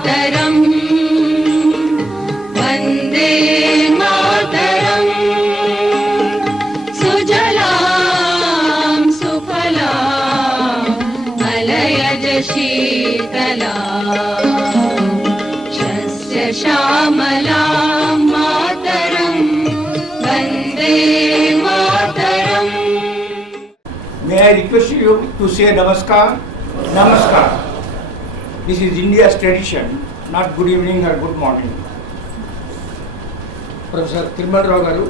మాతరం వందే మాతరం సుజలాం సుఫలాం మలయజ శీతలాం శస్య శ్యామలాం మాతరం వందే Mataram. May I request you to say Namaskar? Namaskar. This is India's tradition, not good evening or good morning. Professor Tirumala Rao Garu,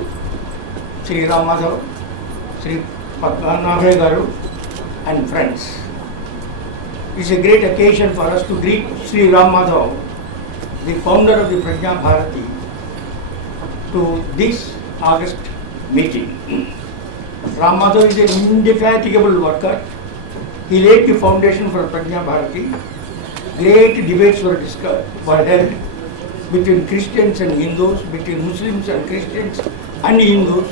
Sri Ram Madhav, Sri Padmanabhe Garu and friends. It is a great occasion for us to greet Sri Ram Madhav, the founder of the Prajna Bharati, to this August meeting. Ram Madhav is an indefatigable worker. He laid the foundation for Prajna Bharati. Great debates were held between Christians and Hindus, between Muslims and Christians and Hindus,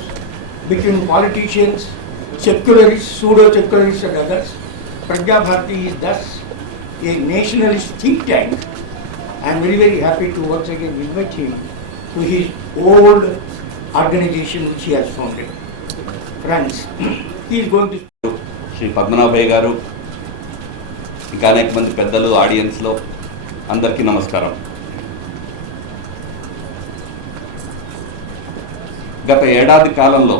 between politicians, secularists, pseudo-secularists and others. Prajna Bharati is thus a nationalist think tank. I am very, very happy to once again invite him to his old organization which he has founded. Friends, he is going to... Shri పద్మనాభయ్య గారు, ఇంకా అనేక మంది పెద్దలు, ఆడియన్స్లో అందరికీ నమస్కారం. గత ఏడాది కాలంలో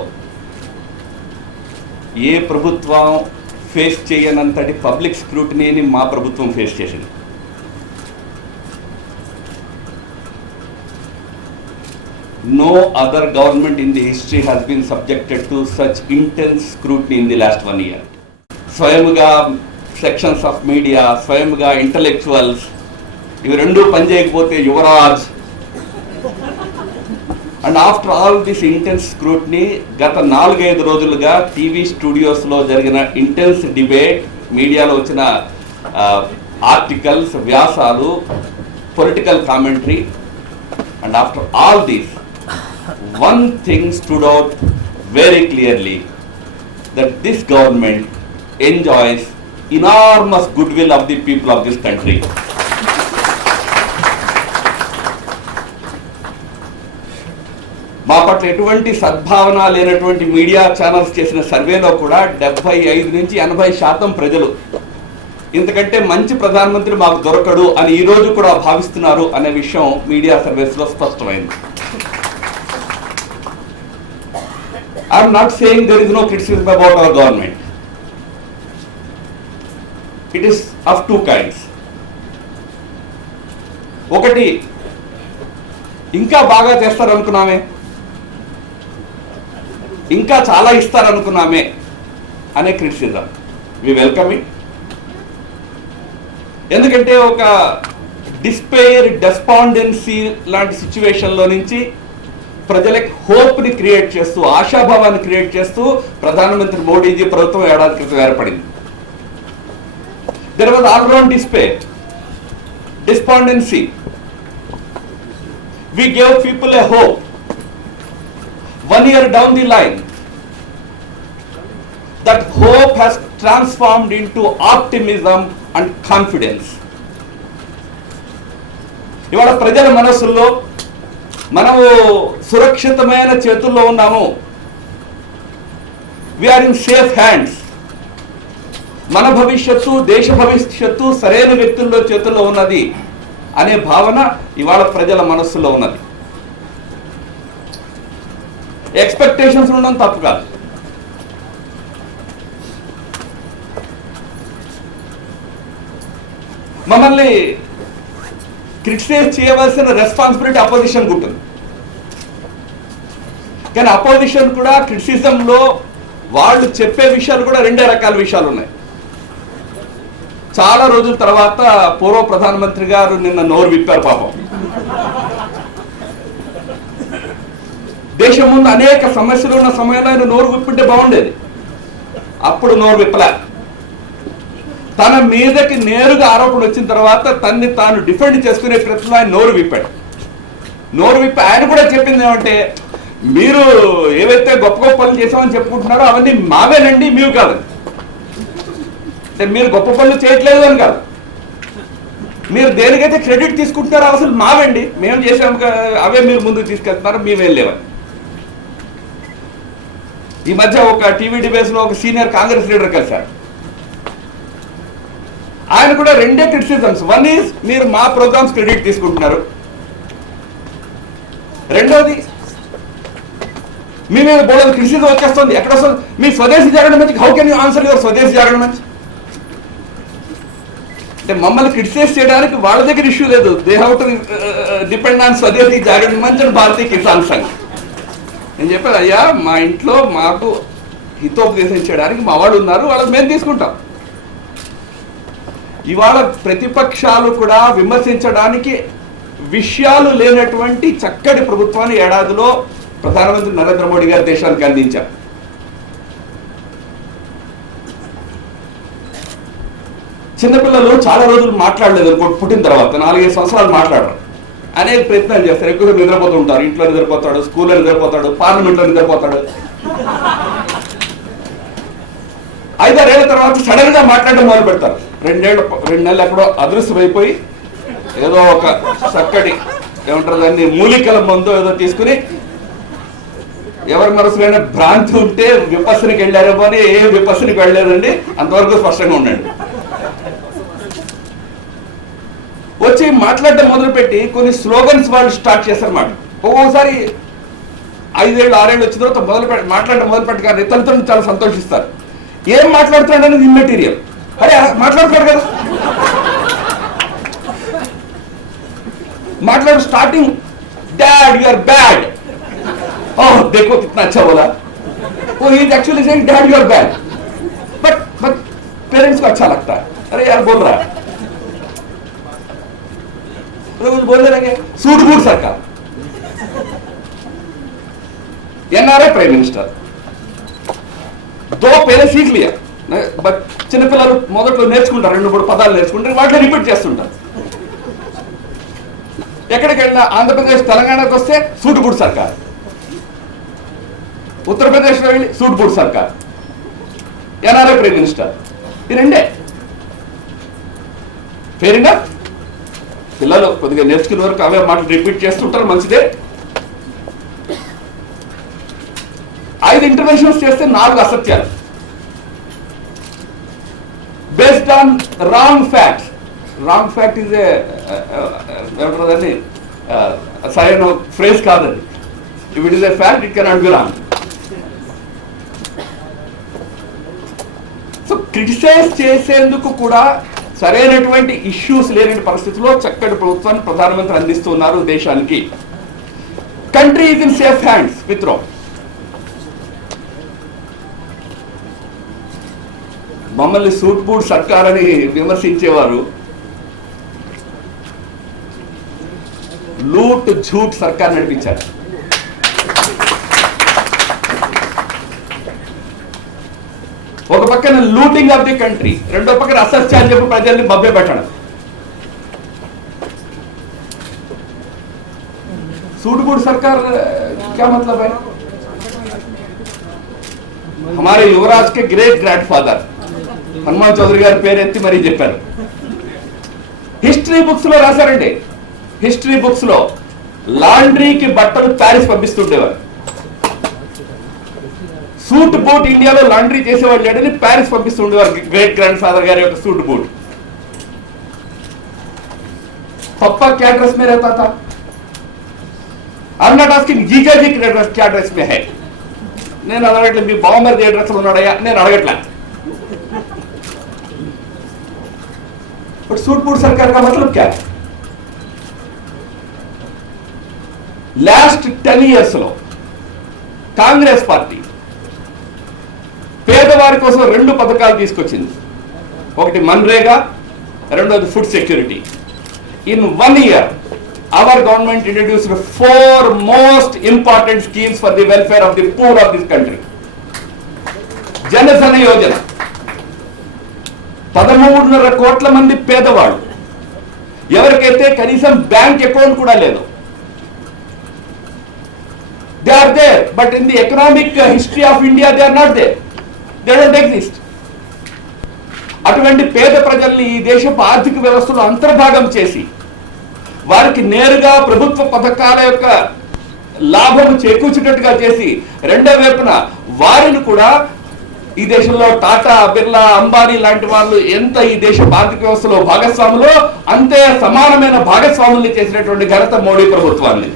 ఏ ప్రభుత్వం ఫేస్ చేయనంతటి పబ్లిక్ స్క్రూటినీని మా ప్రభుత్వం ఫేస్ చేసింది. No other government in the history has been subjected to such intense scrutiny in the last 1 year. స్వయంగా సెక్షన్స్ ఆఫ్ మీడియా, స్వయంగా ఇంటలెక్చువల్స్, ఇవి రెండు పనిచేయకపోతే Yuvraj. And after all this intense scrutiny, గత 4-5 రోజులుగా టీవీ స్టూడియోస్లో జరిగిన ఇంటెన్స్ డిబేట్, మీడియాలో వచ్చిన ఆర్టికల్స్, వ్యాసాలు, political commentary, and after all this one thing stood out very clearly, that this government enjoys enormous goodwill of the people of this country. మా పట్ల ఎటువంటి సద్భావన లేనటువంటి మీడియా ఛానల్స్ చేసిన సర్వేలో కూడా 75-80% ప్రజలు ఇంతకంటే మంచి ప్రధానమంత్రి మాకు దొరకడు అని ఈ రోజు కూడా భావిస్తున్నారు అనే విషయం మీడియా సర్వేస్లో స్పష్టమైంది. I am not saying there is no criticism about our government. It is of two kinds. ఒకటి, ఇంకా బాగా చేస్తారనుకున్నామే, ఇంకా చాలా ఇస్తారనుకున్నామే అనే క్రిటిసిజం. We welcome it. ఎందుకంటే ఒక డిస్పైర్, డెస్పాండెన్సీ లాంటి సిచ్యువేషన్లో నుంచి ప్రజలకు హోప్ని క్రియేట్ చేస్తూ, ఆశాభావాన్ని క్రియేట్ చేస్తూ ప్రధానమంత్రి మోడీజీ ప్రభుత్వం ఏడాది క్రితం ఏర్పడింది. There was all round despair, despondency. We gave people a hope. 1 year down the line, that hope has transformed into optimism and confidence. ఇవాళ ప్రజల మనసుల్లో మనము సురక్షితమైన చేతుల్లో ఉన్నాము, వీఆర్ ఇన్ సేఫ్ హ్యాండ్స్, మన భవిష్యత్తు, దేశ భవిష్యత్తు సరైన వ్యక్తుల్లో చేతుల్లో ఉన్నది అనే భావన ఇవాళ ప్రజల మనస్సులో ఉన్నది. ఎక్స్పెక్టేషన్స్ ఉండడం తప్పు కాదు. మమ్మల్ని క్రిటిసైజ్ చేయవలసిన రెస్పాన్సిబిలిటీ అపోజిషన్ ఉంటుంది. కానీ అపోజిషన్ కూడా క్రిటిసిజంలో వాళ్ళు చెప్పే విషయాలు కూడా 2 రకాల విషయాలు ఉన్నాయి. చాలా రోజుల తర్వాత పూర్వ ప్రధానమంత్రి గారు నిన్న నోరు విప్పారు. పాపం, దేశం ముందు అనేక సమస్యలు ఉన్న సమయంలో ఆయన నోరు విప్పింటే బాగుండేది. అప్పుడు నోరు విప్పలే. తన మీదకి నేరుగా ఆరోపణ వచ్చిన తర్వాత తన్ని తాను డిఫెండ్ చేసుకునే ప్రయత్నంలో ఆయన నోరు విప్పాడు. నోరు విప్పి ఆయన కూడా చెప్పింది ఏమంటే, మీరు ఏవైతే గొప్ప గొప్ప పనులు చేసామని చెప్పుకుంటున్నారో అవన్నీ మావేనండి, మీవి కాదండి. మీరు గొప్ప పనులు చేయట్లేదు అని కాదు, మీరు దేనికైతే క్రెడిట్ తీసుకుంటున్నారో అసలు మావండి, మేము చేసాము అవే మీరు ముందుకు తీసుకెళ్తున్నారు, మేమేం లేవని. ఈ మధ్య ఒక టీవీ డిబేట్స్ లో ఒక సీనియర్ కాంగ్రెస్ లీడర్ కలిశారు. ఆయన కూడా రెండే క్రిటిసిజమ్స్. వన్ ఈజ్ మీరు మా ప్రోగ్రామ్స్ క్రెడిట్ తీసుకుంటున్నారు, రెండోది మీ మీద బోర్డు క్రిటిసిజం వచ్చేస్తుంది. ఎక్కడ వస్తుంది? మీ స్వదేశీ జాగరణ మంచి. How can you answer your స్వదేశీ జాగరణ మంచి? అంటే మమ్మల్ని క్రిటిసైజ్ చేయడానికి వాళ్ళ దగ్గర ఇష్యూ లేదు. They have to depend on స్వదేశీ జాగరణ మంచి అండ్ భారతీయ కిసాన్ సంఘ్. నేను చెప్పాను, అయ్యా మా ఇంట్లో మాకు హితోపదేశం చేయడానికి మా వాళ్ళు ఉన్నారు, వాళ్ళకి మేము తీసుకుంటాం. ఇవాళ ప్రతిపక్షాలు కూడా విమర్శించడానికి విషయాలు లేనటువంటి చక్కటి ప్రభుత్వాన్ని ఏడాదిలో ప్రధానమంత్రి నరేంద్ర మోడీ గారు దేశానికి అందించారు. చిన్నపిల్లలు చాలా రోజులు మాట్లాడలేదు అనుకో, పుట్టిన తర్వాత 4-5 సంవత్సరాలు మాట్లాడరు. అనేక ప్రయత్నాలు చేస్తారు. ఎక్కువగా నిద్రపోతూ ఉంటారు. ఇంట్లో నిద్రపోతాడు, స్కూల్లో నిద్రపోతాడు, పార్లమెంట్లో నిద్రపోతాడు. 5-6 ఏళ్ల తర్వాత సడన్ గా మాట్లాడడం మొదలు పెడతారు. 2 నెలలు ఎక్కడో అదృశ్యమైపోయి ఏదో ఒక చక్కటి ఏమంటారు దాన్ని మూలికల మందు ఏదో తీసుకుని ఎవరి మనసులోనే భ్రాంతి ఉంటే విపస్సనకి వెళ్ళారేమో అని, ఏ విపస్సనకి వెళ్ళలేదండి, అంతవరకు స్పష్టంగా ఉండండి. వచ్చి మాట్లాడడం మొదలుపెట్టి కొన్ని స్లోగన్స్ వాళ్ళు స్టార్ట్ చేస్తారన్నమాట. ఒక్కోసారి 5-6 ఏళ్ళు వచ్చిన తర్వాత మాట్లాడడం మొదలుపెట్టి కానీ తల్లిదండ్రులు చాలా సంతోషిస్తారు. ఏం మాట్లాడుతున్నాడు అనేది ఇమ్మెటీరియల్. అరే మాట్లాడుతాడు కదా, మాట్లాడు. Starting dad you are bad, oh देखो कितना अच्छा बोला, वो ही is actually saying dad you are bad, but parents को अच्छा लगता है. अरे यार बोल रहा है तो कुछ बोलने लगे. सूट बूट सरकार, एनआरए प्राइम मिनिस्टर, 2 पहले सीख लिया. బట్ చిన్నపిల్లలు మొదట్లో నేర్చుకుంటారు, 2-3 పదాలు నేర్చుకుంటారు, వాటిని రిపీట్ చేస్తుంటారు. ఎక్కడికి వెళ్ళినా ఆంధ్రప్రదేశ్ తెలంగాణకు వస్తే సూట్ బూట్ సర్కార్, ఉత్తరప్రదేశ్లో వెళ్ళి సూట్ బూట్ సర్కార్, ఎన్ఆర్ఐ ప్రైమ్ మినిస్టర్. ఈ రెండే. Fair enough. పిల్లలు కొద్దిగా నేర్చుకునే వరకు అవే మాటలు రిపీట్ చేస్తుంటారు, మంచిదే. 5 ఇంటర్వెన్షన్స్ చేస్తే 4 అసత్యాలు. Based on wrong facts. Wrong fact is ఏమంటారు సరైన ఫ్రేజ్ కాదండి. If it is a fact it cannot be wrong. So criticise చేసేందుకు కూడా సరైనటువంటి ఇష్యూస్ లేని పరిస్థితిలో చక్కటి ప్రభుత్వాన్ని ప్రధానమంత్రి అందిస్తున్నారు దేశానికి. Country is in safe hands. Mitro, మమ్మల్ని సూట్ బూట్ సర్కార్ అని విమర్శించేవారు లూట్ ఝూట్ సర్కార్ నడిపించారు. ఒక పక్కన లూటింగ్ ఆఫ్ ది కంట్రీ, రెండో పక్కన అసత్యాలు చెప్పి ప్రజల్ని మభ్య పెట్టడం. सूट बूट सरकार क्या मतलब है? हमारे युवराज के ग्रेट ग्रैंडफादर హనుమాన్ చౌదరి గారి పేరు ఎత్తి మరీ చెప్పారు. హిస్టరీ బుక్స్ లో రాశారండి. హిస్టరీ బుక్స్ లో లాండ్రీకి బట్టలు ప్యారిస్ పంపిస్తుండేవారు. సూట్ బూట్ ఇండియాలో లాండ్రీ చేసేవాళ్ళు లేడని ప్యారిస్ పంపిస్తుండేవారు గ్రేట్ గ్రాండ్ ఫాదర్ గారి యొక్క सूट बूट. पप्पा क्या ड्रेस में रहता था? आई एम नॉट आस्किंग जीजा जी क्या ड्रेस में है. నేను అడగట్లేదు మీ బావమరిది ఏ డ్రెస్ లో ఉన్నాడయ్యా, నేను అడగట్లే. बट सूट बूट सरकार का मतलब क्या है? लास्ट 10 years లో కాంగ్రెస్ పార్టీ పేదవారి కోసం 2 పథకాలు తీసుకొచ్చింది. ఒకటి మన్రేగా, రెండోది food security. In 1 year our government introduced 4 most important schemes for the welfare of the poor of this country. Jan Dhan Yojana, 13.5 కోట్ల మంది పేదవాళ్ళు ఎవరికైతే కనీసం బ్యాంక్ అకౌంట్ కూడా లేదు. They are there, but in the economic history of India they are not there. They don't exist. అటువంటి పేద ప్రజల్ని ఈ దేశపు ఆర్థిక వ్యవస్థలో అంతర్భాగం చేసి వారికి నేరుగా ప్రభుత్వ పథకాల యొక్క లాభము చేకూర్చేటట్టుగా చేసి రెండో వైపున వారిని కూడా ఈ దేశంలో టాటా, బిర్లా, అంబానీ లాంటి వాళ్ళు ఎంత ఈ దేశ ఆర్థిక వ్యవస్థలో భాగస్వాములో అంతే సమానమైన భాగస్వాముల్ని చేసినటువంటి ఘనత మోడీ ప్రభుత్వాన్ని.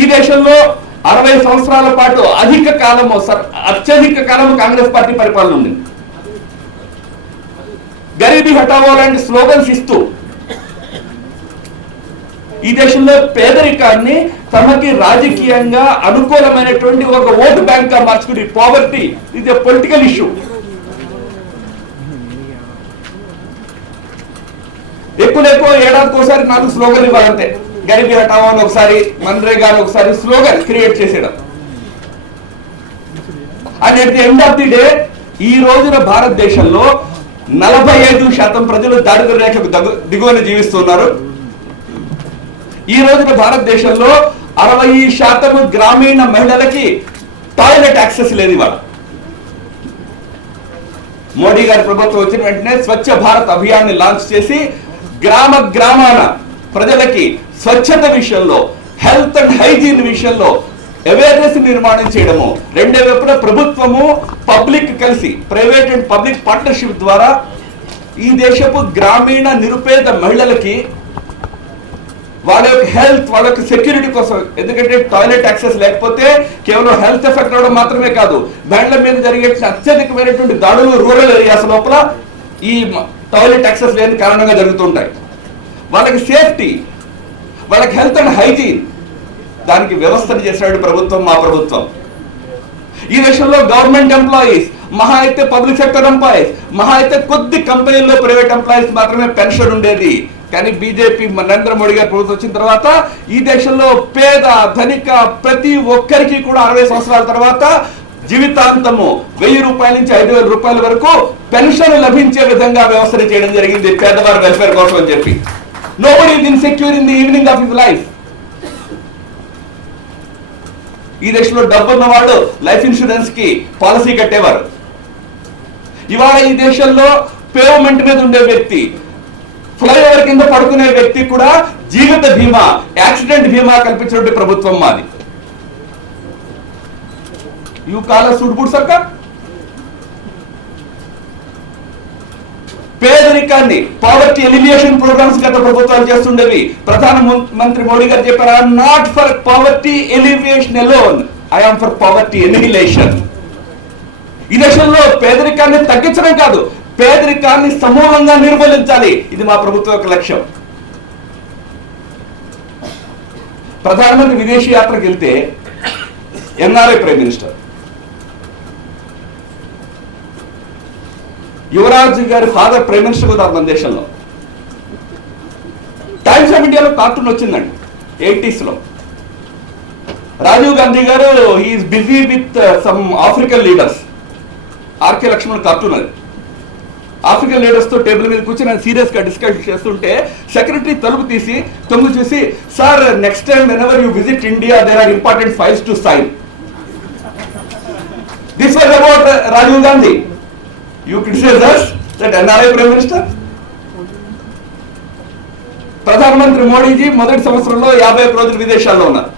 ఈ దేశంలో 60 సంవత్సరాల పాటు అత్యధిక కాలము కాంగ్రెస్ పార్టీ పరిపాలన ఉంది. గరీబీ హటావో లాంటి స్లోగన్స్ ఇస్తూ ఈ దేశంలో పేదరికాన్ని తమకి రాజకీయంగా అనుకూలమైనటువంటి ఒక ఓటు బ్యాంక్ గా మార్చుకుని పావర్టీ ఇది పొలిటికల్ ఇష్యూ. ఎక్కువ ఏడాదికి ఒకసారి 4 స్లోగన్ ఇవ్వాలంటే గరీబీ హటావో అని ఒకసారి, మన్రేగా అని ఒకసారి స్లోగన్ క్రియేట్ చేసేయడం. And at the end of the day ఈ రోజున భారతదేశంలో 45% ప్రజలు దారిద్ర్య రేఖకు దిగువన జీవిస్తున్నారు. ఈ రోజున భారతదేశంలో 60% గ్రామీణ మహిళలకి టాయిలెట్ యాక్సెస్ లేదు. ఇవాళ మోడీ గారి ప్రభుత్వం వచ్చిన వెంటనే స్వచ్ఛ భారత్ అభియాన్ని లాంచ్ చేసి గ్రామాన ప్రజలకి స్వచ్ఛత విషయంలో, హెల్త్ అండ్ హైజీన్ విషయంలో అవేర్నెస్ నిర్మాణం చేయడము, రెండో వైపున ప్రభుత్వము పబ్లిక్ కలిసి ప్రైవేట్ అండ్ పబ్లిక్ పార్ట్నర్షిప్ ద్వారా ఈ దేశపు గ్రామీణ నిరుపేద మహిళలకి వాళ్ళ యొక్క హెల్త్, వాళ్ళ యొక్క సెక్యూరిటీ కోసం, ఎందుకంటే టాయిలెట్ యాక్సెస్ లేకపోతే కేవలం హెల్త్ ఎఫెక్ట్ అవడం మాత్రమే కాదు, మహిళల మీద జరిగే అత్యధికమైనటువంటి దాడులు రూరల్ ఏరియాస్ లోపల ఈ టాయిలెట్ యాక్సెస్ లేని కారణంగా జరుగుతుంటాయి. వాళ్ళకి సేఫ్టీ, వాళ్ళకి హెల్త్ అండ్ హైజీన్, దానికి వ్యవస్థను చేసినాడు ప్రభుత్వం, మా ప్రభుత్వం. ఈ దేశంలో గవర్నమెంట్ ఎంప్లాయీస్ మహా అయితే, పబ్లిక్ సెక్టర్ ఎంప్లాయీస్ మహా అయితే కొద్ది కంపెనీల్లో ప్రైవేట్ ఎంప్లాయీస్ మాత్రమే పెన్షన్ ఉండేది. కానీ బీజేపీ నరేంద్ర మోడీ గారి ప్రభుత్వం వచ్చిన తర్వాత ఈ దేశంలో పేద ధనిక ప్రతి ఒక్కరికి కూడా 60 సంవత్సరాల తర్వాత జీవితాంతము 1000 రూపాయల నుంచి 5000 రూపాయల వరకు పెన్షన్ లభించే విధంగా వ్యవస్థను చేయడం జరిగింది పేదవారి వెల్ఫేర్ కోసం అని చెప్పి. Nobody is insecure in the evening of his life. ఈ దేశంలో డబ్బున్న వాళ్ళు లైఫ్ ఇన్సూరెన్స్ కి పాలసీ కట్టేవారు. ఇవాళ ఈ దేశంలో పేమెంట్ మీద ఉండే వ్యక్తి, ఫ్లైఓవర్ కింద పడుకునే వ్యక్తి కూడా జీవిత బీమా, యాక్సిడెంట్ బీమా కల్పించినటువంటి ప్రభుత్వం మాది. యూ కాల్ సూట్బుట్ సర్కార్. పేదరికాన్ని, పావర్టీ ఎలిమినేషన్ ప్రోగ్రామ్స్ గత ప్రభుత్వాలు చేస్తుండేవి. ప్రధాన మంత్రి మోడీ గారు చెప్పారు, I'm not for poverty elimination alone, I'm for poverty annihilation. ఈ దేశంలో పేదరికాన్ని తగ్గించడం కాదు, పేదరికాన్ని సమూలంగా నిర్మూలించాలి. ఇది మా ప్రభుత్వం యొక్క లక్ష్యం. ప్రధానమంత్రి విదేశీ యాత్రకు వెళ్తే ఎన్ఆర్ఐ ప్రైమ్ మినిస్టర్ యువరాజ్ గారి ఫాదర్ ప్రైమ్ మినిస్టర్ ఉన్నారు మన దేశంలో. టైమ్స్ ఆఫ్ ఇండియాలో కార్టూన్ వచ్చిందండి 80s లో. రాజీవ్ గాంధీ గారు he is busy with some African leaders. R K Laxman cartoon అది. ఆఫ్రికన్ లీడర్స్ తో టేబుల్ మీద కూర్చొని సీరియస్ గా డిస్కస్ చేస్తుంటే సెక్రటరీ తలుపు తీసి తొంగి చూసి, sir next time whenever you visit India there are important files to sign. This was about Rajiv Gandhi. You criticize us, that NRI Prime Minister? ప్రధానమంత్రి మోడీజీ మొదటి సంవత్సరంలో 51 రోజులు విదేశాల్లో ఉన్నారు.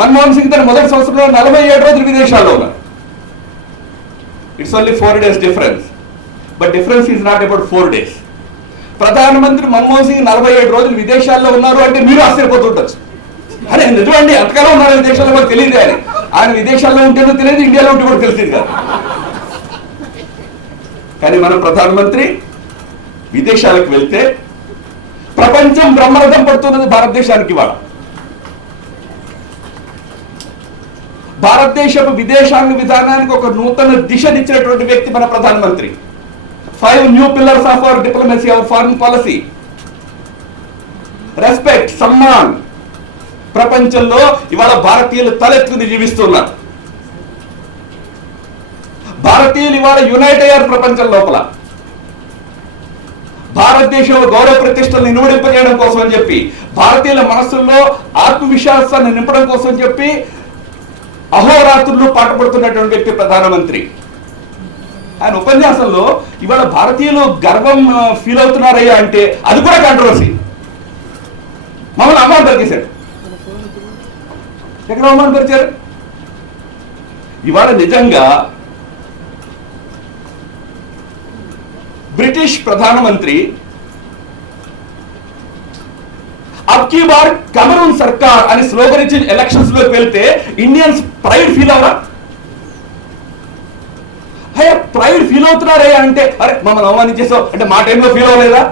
మన్మోహన్ సింగ్ తన మొదటి సంవత్సరంలో 47 రోజులు విదేశాల్లో ఉన్నారు. It's only 4 days difference, but difference is not about 4 days. ప్రధానమంత్రి మన్మోహన్ సింగ్ 47 రోజులు విదేశాల్లో ఉన్నారు అంటే మీరు ఆశ్చర్యపోతుండొచ్చు. అరే నిజమండి, అంతకాలం ఉన్నారు విదేశాల్లో, మాకు తెలియదు అని. ఆయన విదేశాల్లో ఉంటేనో తెలియదు, ఇండియాలో ఉంటే కూడా తెలిసింది కాదు. కానీ మన ప్రధానమంత్రి విదేశాలకు వెళ్తే ప్రపంచం బ్రహ్మరథం పడుతున్నది భారతదేశానికి. ఇవాళ భారతదేశపు విదేశాంగ విధానానికి ఒక నూతన దిశనిచ్చినటువంటి వ్యక్తి మన ప్రధానమంత్రి. 5 new pillars of our diplomacy, our foreign policy. Respect, Samman. ప్రపంచంలో ఇవాళ భారతీయులు తలెత్తుకుని జీవిస్తున్నారు. భారతీయులు ఇవాళ యునైట్ అయ్యారు ప్రపంచం లోపల. భారతదేశంలో గౌరవ ప్రతిష్టలను ఇనుమడింపజేయడం కోసం అని చెప్పి, భారతీయుల మనస్సుల్లో ఆత్మవిశ్వాసాన్ని నింపడం కోసం చెప్పి అహోరాత్రులు పాటుపడుతున్నటువంటి వ్యక్తి ప్రధానమంత్రి. ఆయన ఉపన్యాసంలో ఇవాళ భారతీయులు గర్వం ఫీల్ అవుతున్నారయ్యా అంటే అది కూడా కాంట్రవర్సీ. మమ్మల్ని అవమానపరిచారు. ఎక్కడ అవమానపరిచారు? ఇవాళ నిజంగా బ్రిటిష్ ప్రధానమంత్రి అబ్కీ బార్ కమరూన్ సర్కార్ అని స్లోగన్ ఇచ్చి ఎలక్షన్స్ లోకి వెళ్తే ఇండియన్స్ ప్రైడ్ ఫీల్ అవరా? అయ్యా ప్రైడ్ ఫీల్ అవుతున్నారే అంటే అరే మమ్మల్ని అవమానించేసావు అంటే మా టైంలో ఫీల్ అవ్వలేదా?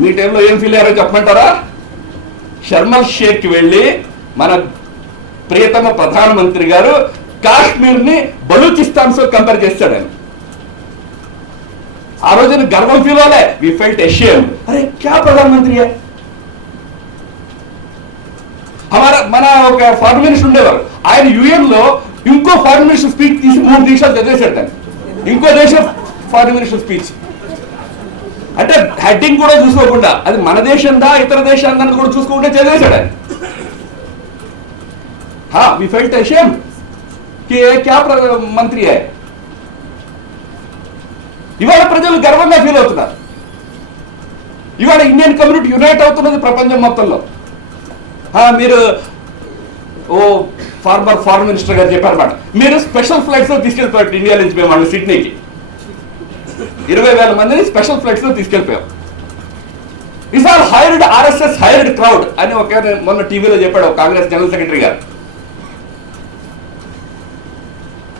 మీ టైంలో ఏం ఫీల్ అయ్యారో చెప్పమంటారా? షర్మల్ షేక్ వెళ్ళి మన ప్రియతమ ప్రధానమంత్రి గారు కాశ్మీర్ ని బలూచిస్తాన్ తో కంపేర్ చేస్తాడు. ఆయన ఆ రోజున గర్వం ఫీల్ అవ్వలే, వి ఫెల్ట్ అషేమ్డ్. అరే క్యా ప్రధానమంత్రి మన ఒక ఫారిన్ మినిస్టర్ ఉండేవారు, ఆయన యుఎన్ లో ఇంకో ఫారిన్ మినిస్టర్ స్పీచ్ తీసి 3 దేశాలు చదివేశాడు. ఇంకో దేశం ఫారిన్ మినిస్టర్ స్పీచ్ అంటే హెడ్డింగ్ కూడా చూసుకోకుండా అది మన దేశందా ఇతర దేశాన్ని కూడా చూసుకోకుండా చదివేశాడు ఆయన. వి ఫెల్ట్ అషేమ్డ్ కి క్యా మంత్రి అయ్యా. ఇవాళ ప్రజలు గర్వంగా ఫీల్ అవుతున్నారు. ఇవాళ ఇండియన్ కమ్యూనిటీ యునైట్ అవుతున్నది ప్రపంచం మొత్తంలో. మీరు ఫారెన్ మినిస్టర్ గారు చెప్పారన్నమాట, మీరు స్పెషల్ ఫ్లైట్స్ లో తీసుకెళ్ళిపోయారు ఇండియా నుంచి. మేము వాళ్ళు సిడ్నీకి 20,000 మందిని స్పెషల్ ఫ్లైట్స్ లో తీసుకెళ్ళిపోయాం. Is are hired RSS hired crowd అని ఒక మొన్న టీవీలో చెప్పాడు ఒక కాంగ్రెస్ జనరల్ సెక్రటరీ గారు.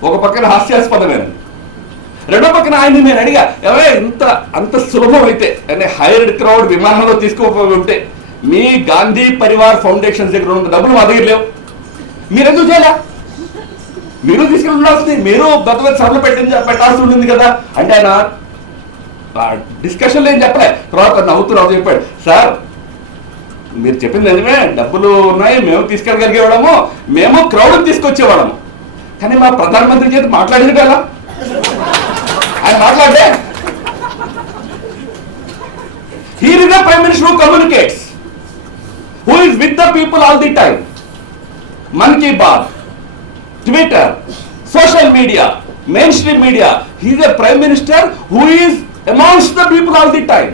ఒక పక్కన హాస్యాస్పదమైన, రెండో పక్కన ఆయన నేను అడిగా ఎవరే అంత సులభం అయితే అంటే హైర్డ్ క్రౌడ్ విమానంలో తీసుకోపోయి ఉంటే మీ గాంధీ పరివార్ ఫౌండేషన్ దగ్గర ఉన్న డబ్బులు మా దగ్గర లేవు, మీరు ఎందుకు చేయాలా? మీరు తీసుకెళ్ళి ఉండాల్సింది, మీరు గత సభలు పెట్టాల్సి ఉంటుంది కదా అంటే ఆయన డిస్కషన్లో ఏం చెప్పలే. తర్వాత నవ్వుతూ చెప్పాడు, సార్ మీరు చెప్పింది నిజమే, డబ్బులు ఉన్నాయి, మేము తీసుకెళ్ళగలిగేవాళ్ళము, మేము క్రౌడ్ తీసుకొచ్చేవాళ్ళము, కానీ మా ప్రధానమంత్రి చేతి మాట్లాడేది కదా ఆయన మాట్లాడే. Here is a Prime Minister who communicates, who is with the people all the time. Man Ki Baat, Twitter, social media, mainstream media. He is a Prime Minister who is amongst the people all the time.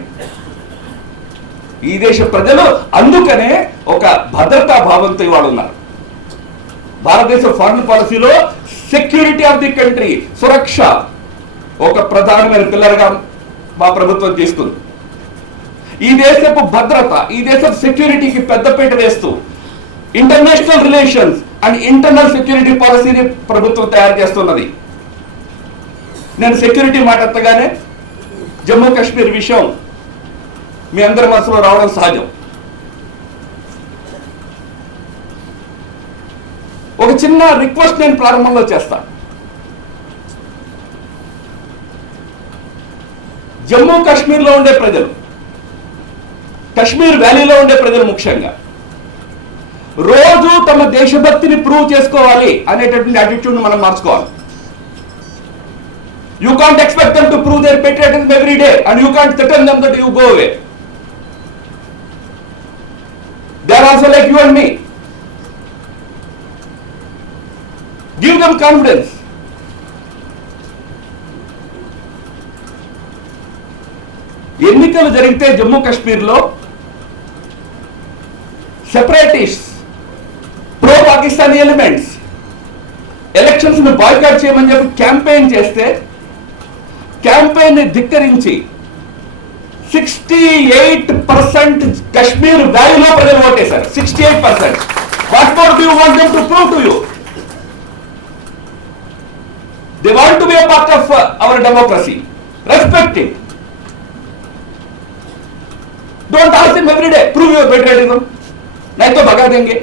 ఈ దేశ ప్రజలు అందుకనే ఒక భద్రతా భావంతో ఇవాళ ఉన్నారు. భారతదేశ ఫారిన్ పాలసీలో సెక్యూరిటీ ఆఫ్ ది కంట్రీ, సురక్ష ఒక ప్రధానమైన పిల్లర్గా మా ప్రభుత్వం తీసుకుంది. ఈ దేశపు భద్రత, ఈ దేశపు సెక్యూరిటీకి పెద్దపీట వేస్తూ international relations and internal security పాలసీని ప్రభుత్వం తయారు చేస్తున్నది. నేను సెక్యూరిటీ మాట ఎత్తగానే జమ్మూ కాశ్మీర్ విషయం మీ అందరి మనసులో రావడం సహజం. ఒక చిన్న రిక్వెస్ట్ నేను ప్రారంభంలో చేస్తాను. జమ్మూ కాశ్మీర్లో ఉండే ప్రజలు, కశ్మీర్ వ్యాలీలో ఉండే ప్రజలు ముఖ్యంగా రోజు తమ దేశభక్తిని ప్రూవ్ చేసుకోవాలి అనేటటువంటి యాటిట్యూడ్ మనం మార్చుకోవాలి. You can't expect them to prove their patriotism every day and you can't threaten them that you go away. They are also like you and me. Give them confidence. ఎన్నికలు జరిగితే జమ్మూ కాశ్మీర్లో separatists, pro Pakistani elements elections ను boycott చేయమని చెప్పి క్యాంపెయిన్ చేస్తే క్యాంపెయిన్ ని ధిక్కరించి 68% కశ్మీర్ వ్యాలీలో ప్రజలు ఓటేశారు. 68%. What more do you want them to prove to you? They want to be a part of our democracy. Respect it. Don't ask them every day, prove your patriotism. नहीं तो भगा देंगे.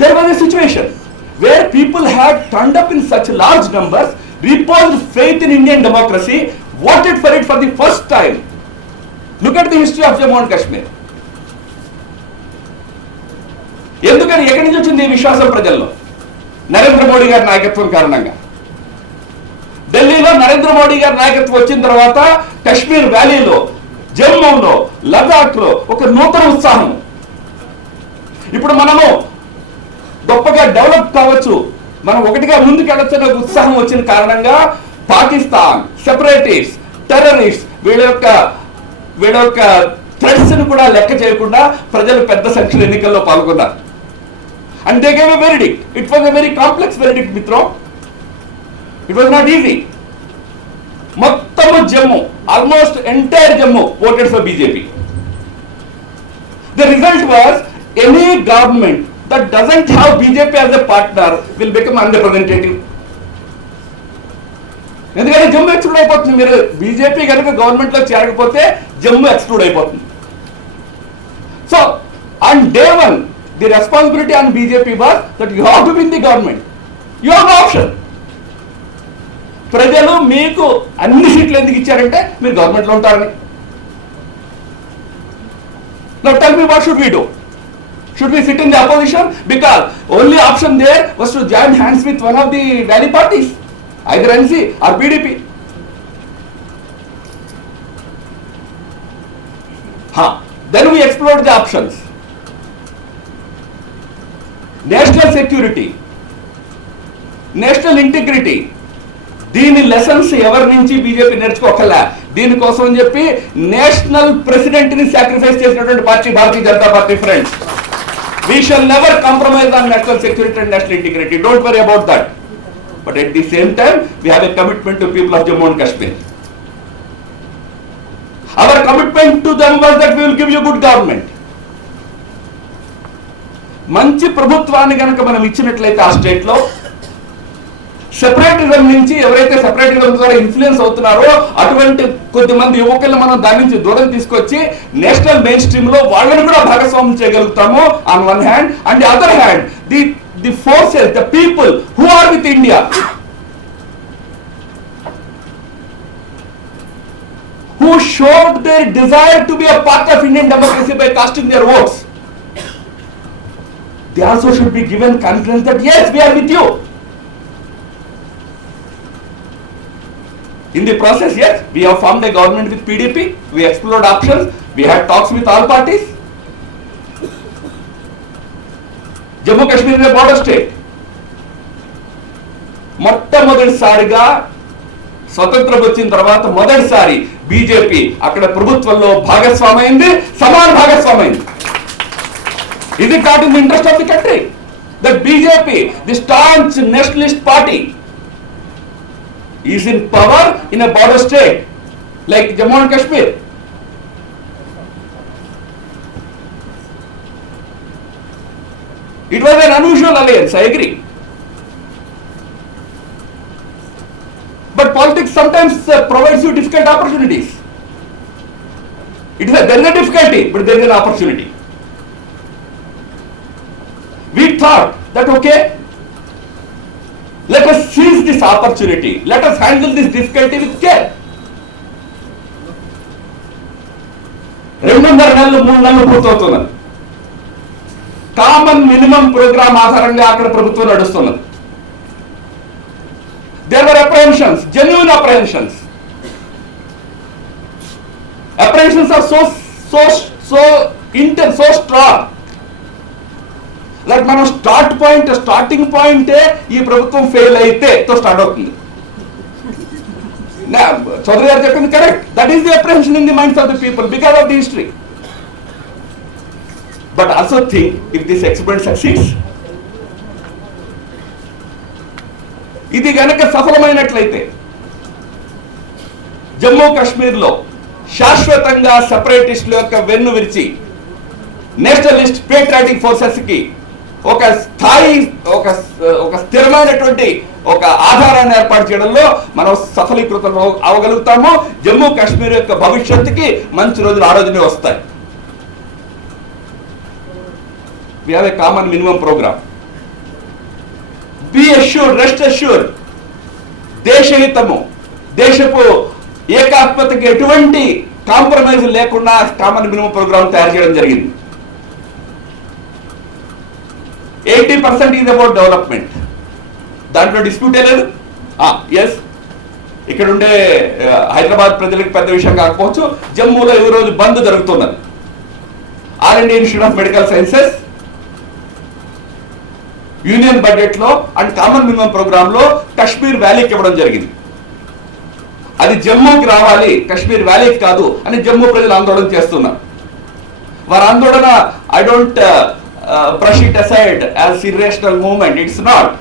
There was a situation where people had turned up in such large numbers, reposed faith in Indian democracy, voted for it for the first time. Look at the history of Jammu and Kashmir. ఎందుకని ఎక్కడి నుంచి వచ్చింది ఈ విశ్వాసం ప్రజల్లో? నరేంద్ర మోడీ గారి నాయకత్వం కారణంగా. ఢిల్లీలో నరేంద్ర మోడీ గారి నాయకత్వం వచ్చిన తర్వాత కశ్మీర్ వ్యాలీలో, జమ్మూలో, లదాఖ్ లో ఒక నూతన ఉత్సాహం. ఇప్పుడు మనము గొప్పగా డెవలప్ కావచ్చు, మనం ఒకటిగా ముందుకు వెళ్ళొచ్చనే ఉత్సాహం వచ్చిన కారణంగా పాకిస్తాన్, సెపరేటిస్ట్, టెర్రరిస్ట్ వీళ్ళ యొక్క థ్రెట్స్ ని కూడా లెక్క చేయకుండా ప్రజలు పెద్ద సంఖ్యలో ఎన్నికల్లో పాల్గొన్నారు. And they gave a verdict. It was a very complex verdict మిత్రం. It was not easy. మొత్తము Jammu, almost entire Jammu voted for BJP. The result was any government that doesn't have BJP as a partner will become unrepresentative. ఎందుకంటే Jammu exclude అయిపోతుంది. మీరు బీజేపీ కనుక government లో చేరకపోతే Jammu exclude అయిపోతుంది. So on day one the responsibility on BJP was that you have to win the government. You have no option. ప్రజలు మీకు అన్ని సీట్లు ఎందుకు ఇచ్చారంటే మీరు గవర్నమెంట్ లో ఉంటారని. Now tell me, what should we do? Should we sit in the opposition? Because only option there was to join hands with one of the rally parties, either NC or PDP. Then we explored the options. National security, national integrity. దీని లెసన్స్ ఎవరి నుంచి బీజేపీ నేర్చుకోకల్లా. దీనికోసం అని చెప్పి national president ని సాక్రిఫైస్ చేసినటువంటి పార్టీ Bharatiya Janata party. Friends, we shall never compromise on national security and national integrity. Don't worry about that. But at the same time we have a commitment to people of Jammu and Kashmir. Our commitment to them was that we will give you good government. మంచి ప్రభుత్వాన్ని కనుక మనం ఇచ్చినట్లయితే ఆ స్టేట్ లో సెపరేటిజం నుంచి ఎవరైతే సెపరేటిజం ద్వారా ఇన్ఫ్లుయెన్స్ అవుతున్నారో అటువంటి కొద్దిమంది యువకులను మనం దాని నుంచి దూరం తీసుకొచ్చి నేషనల్ మెయిన్ స్ట్రీమ్ లో వాళ్ళని కూడా భాగస్వామ్యం చేయగలుగుతాము on one hand. And the other hand the forces, the people who are with India, who showed their desire to be a part of Indian democracy by casting their votes, they also should be given confidence that yes, we are with you. In the process, yes, we have formed a government with PDP. We explored options. We had talks with all parties. Jammu Kashmir is a border state. మొట్టమొదటిసారిగా స్వతంత్రం వచ్చిన తర్వాత మొదటిసారి బీజేపీ అక్కడ ప్రభుత్వంలో భాగస్వామైంది, సమాన భాగస్వామైంది. Is it not in the interest of the country that BJP, the staunch nationalist party, is in power in a border state like Jammu and Kashmir? It was an unusual alliance, I agree. But politics sometimes provides you difficult opportunities. There is a difficulty, but there is an opportunity. We thought that okay, let us seize this opportunity. Let us handle this difficulty with care. 2.5 నెలలు 3 నెలలు పూర్తవుతున్నది. Common minimum programme ఆధారంగా అక్కడ ప్రభుత్వం నడుస్తున్నది. There were apprehensions, genuine apprehensions. Apprehensions are so intense, so strong. మనం స్టార్టింగ్ పాయింటే ఈ ప్రభుత్వం ఫెయిల్ అయితే స్టార్ట్ అవుతుంది. చౌదరి గారు చెప్పింది correct. That is the apprehension in the minds of the people because of the history. But also think if this experiment succeeds, ఇది గనక సఫలమైనట్లయితే జమ్మూ కాశ్మీర్లో శాశ్వతంగా సెపరేటిస్టుల యొక్క వెన్ను విరిచి నేషనలిస్ట్ పేట్రియాటిక్ ఫోర్సెస్ కి ఒక స్థాయి, ఒక స్థిరమైనటువంటి ఒక ఆధారాన్ని ఏర్పాటు చేయడంలో మనం సఫలీకృతం అవ్వగలుగుతాము. జమ్మూ కాశ్మీర్ యొక్క భవిష్యత్తుకి మంచి రోజులు ఆ రోజునే వస్తాయి. We have a common minimum program. Be assured, rest assured, దేశహితము, దేశపు ఏకాత్మతకి ఎటువంటి కాంప్రమైజ్ లేకుండా కామన్ మినిమం ప్రోగ్రామ్ తయారు చేయడం జరిగింది. 80% ఈజ్ అబౌట్ డెవలప్మెంట్. దాంట్లో డిస్ప్యూటే లేదు. ఎస్, ఇక్కడ ఉండే హైదరాబాద్ ప్రజలకు పెద్ద విషయం కాకపోవచ్చు, జమ్మూలో ఈ రోజు బంద్ జరుగుతున్నది. All India institute of medical sciences union budget లో అండ్ కామన్ మినిమం ప్రోగ్రామ్ లో కశ్మీర్ వ్యాలీకి ఇవ్వడం జరిగింది. అది జమ్మూకి రావాలి, కశ్మీర్ వ్యాలీకి కాదు అని జమ్మూ ప్రజలు ఆందోళన చేస్తున్నారు. వారి ఆందోళన I don't brush it aside as irrational movement, it's not.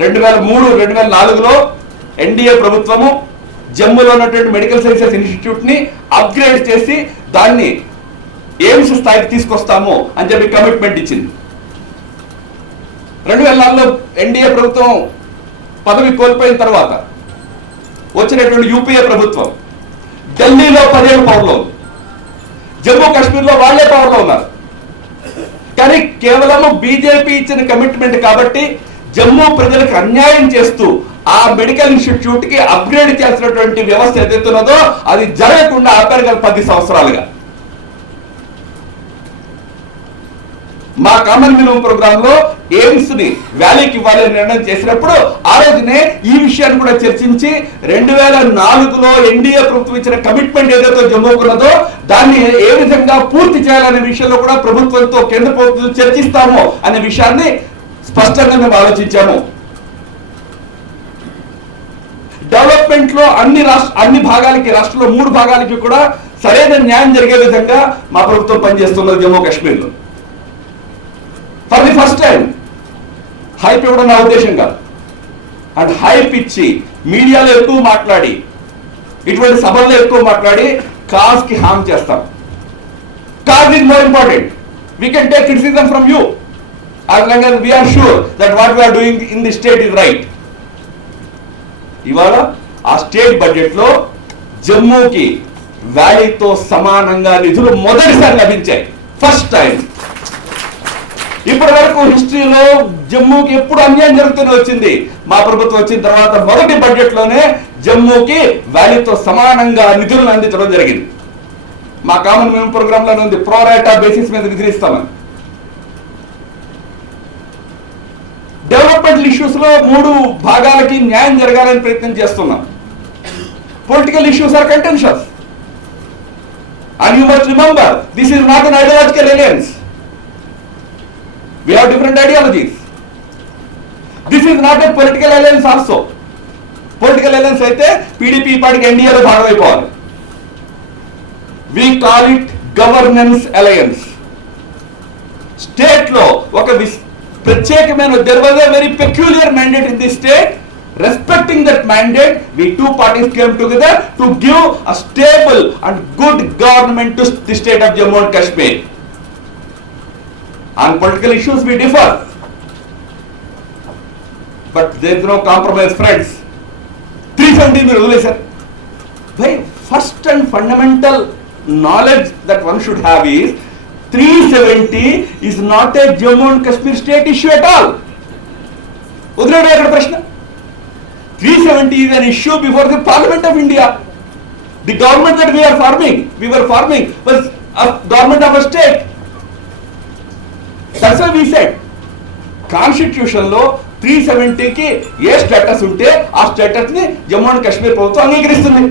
2003-2004లో ఎన్డీఏ ప్రభుత్వము జమ్మూలో ఉన్నటువంటి మెడికల్ సైన్సెస్ ఇన్స్టిట్యూట్ ని అప్గ్రేడ్ చేసి దాన్ని ఎయిమ్స్ స్థాయికి తీసుకొస్తాము అని చెప్పి కమిట్మెంట్ ఇచ్చింది. 2004లో ఎన్డీఏ ప్రభుత్వం పదవి కోల్పోయిన తర్వాత వచ్చినటువంటి యూపీఏ ప్రభుత్వం ఢిల్లీలో 17 పవర్లో ఉంది, జమ్మూ కాశ్మీర్లో వాళ్లే పవర్లో ఉన్నారు. కానీ కేవలం బీజేపీ ఇచ్చిన కమిట్మెంట్ కాబట్టి జమ్మూ ప్రజలకు అన్యాయం చేస్తూ ఆ మెడికల్ ఇన్స్టిట్యూట్ కి అప్గ్రేడ్ చేసినటువంటి వ్యవస్థ ఏదైతున్నదో అది జరగకుండా ఆపారు గత 10 సంవత్సరాలుగా. మా కామన్ మినిమం ప్రోగ్రామ్ లో ఎయిమ్స్ ని వ్యాలీకి ఇవ్వాలని నిర్ణయం చేసినప్పుడు ఆ రోజునే ఈ విషయాన్ని కూడా చర్చించి 2004లో ఎన్డీఏ ప్రభుత్వం ఇచ్చిన కమిట్మెంట్ ఏదైతే జమ్మూకున్నదో దాన్ని ఏ విధంగా పూర్తి చేయాలనే విషయంలో కూడా ప్రభుత్వంతో కేంద్ర ప్రభుత్వం చర్చిస్తాము అనే విషయాన్ని స్పష్టంగా మేము ఆలోచించాము. డెవలప్మెంట్ లో అన్ని భాగాలకి, రాష్ట్రంలో 3 భాగాలకి కూడా సరైన న్యాయం జరిగే విధంగా మా ప్రభుత్వం పనిచేస్తున్నది జమ్మూ కాశ్మీర్ లో. For the first time hype ఇవ్వడం నా ఉద్దేశం కాదు. అండ్ హైప్ ఇచ్చి మీడియాలో ఎక్కువ మాట్లాడి, ఇటువంటి సభల్లో ఎక్కువ మాట్లాడి కాజ్ కి హామ్ చేస్తాం. Cause is more important. We can take criticism from you as long as we are sure that what we are doing in the state is right. ఇవాళ ఆ స్టేట్ బడ్జెట్ లో జమ్మూకి వ్యాలీతో సమానంగా నిధులు మొదటిసారి లభించాయి. First time. ఇప్పటి వరకు హిస్టరీలో జమ్మూకి ఎప్పుడు అన్యాయం జరుగుతూనే వచ్చింది. మా ప్రభుత్వం వచ్చిన తర్వాత మొదటి బడ్జెట్ లోనే జమ్మూకి వ్యాలీతో సమానంగా నిధులను అందించడం జరిగింది. మా కామన్ మినిమం ప్రోగ్రామ్ లో ఉంది ప్రోరాటా బేసిస్ మీద నిధులు ఇస్తామని. డెవలప్మెంట్ ఇష్యూస్ లో 3 భాగాలకి న్యాయం జరగాలని ప్రయత్నం చేస్తున్నాం. Political issues are contentious and you must remember this is not an ideological alliance. We have different ideologies. This is not a political alliance also. Political alliance అయితే PDP పార్టీకి ఎన్డీఏలో భాగమైపోవాలి. We call it governance alliance. State లో ఒక ప్రత్యేకమైన there was a very peculiar mandate in the state. Respecting that mandate, we 2 parties came together to give a stable and good government to the state of Jammu and Kashmir. On political issues we differ, but there is no compromise, friends. 370 మీరు వదిలేశారు. First and fundamental knowledge that one should have is 370 is not a Jammu and Kashmir state issue at all. వదిలేడు ఎక్కడ ప్రశ్న. 370 is an issue before the Parliament of India. The government that we were forming was a government of a state. That's why we said constitution లో 370 కి ఏ స్టేటస్ ఉంటే ఆ స్టేటస్ ని Jammu and Kashmir ప్రభుత్వం అంగీకరిస్తుంది.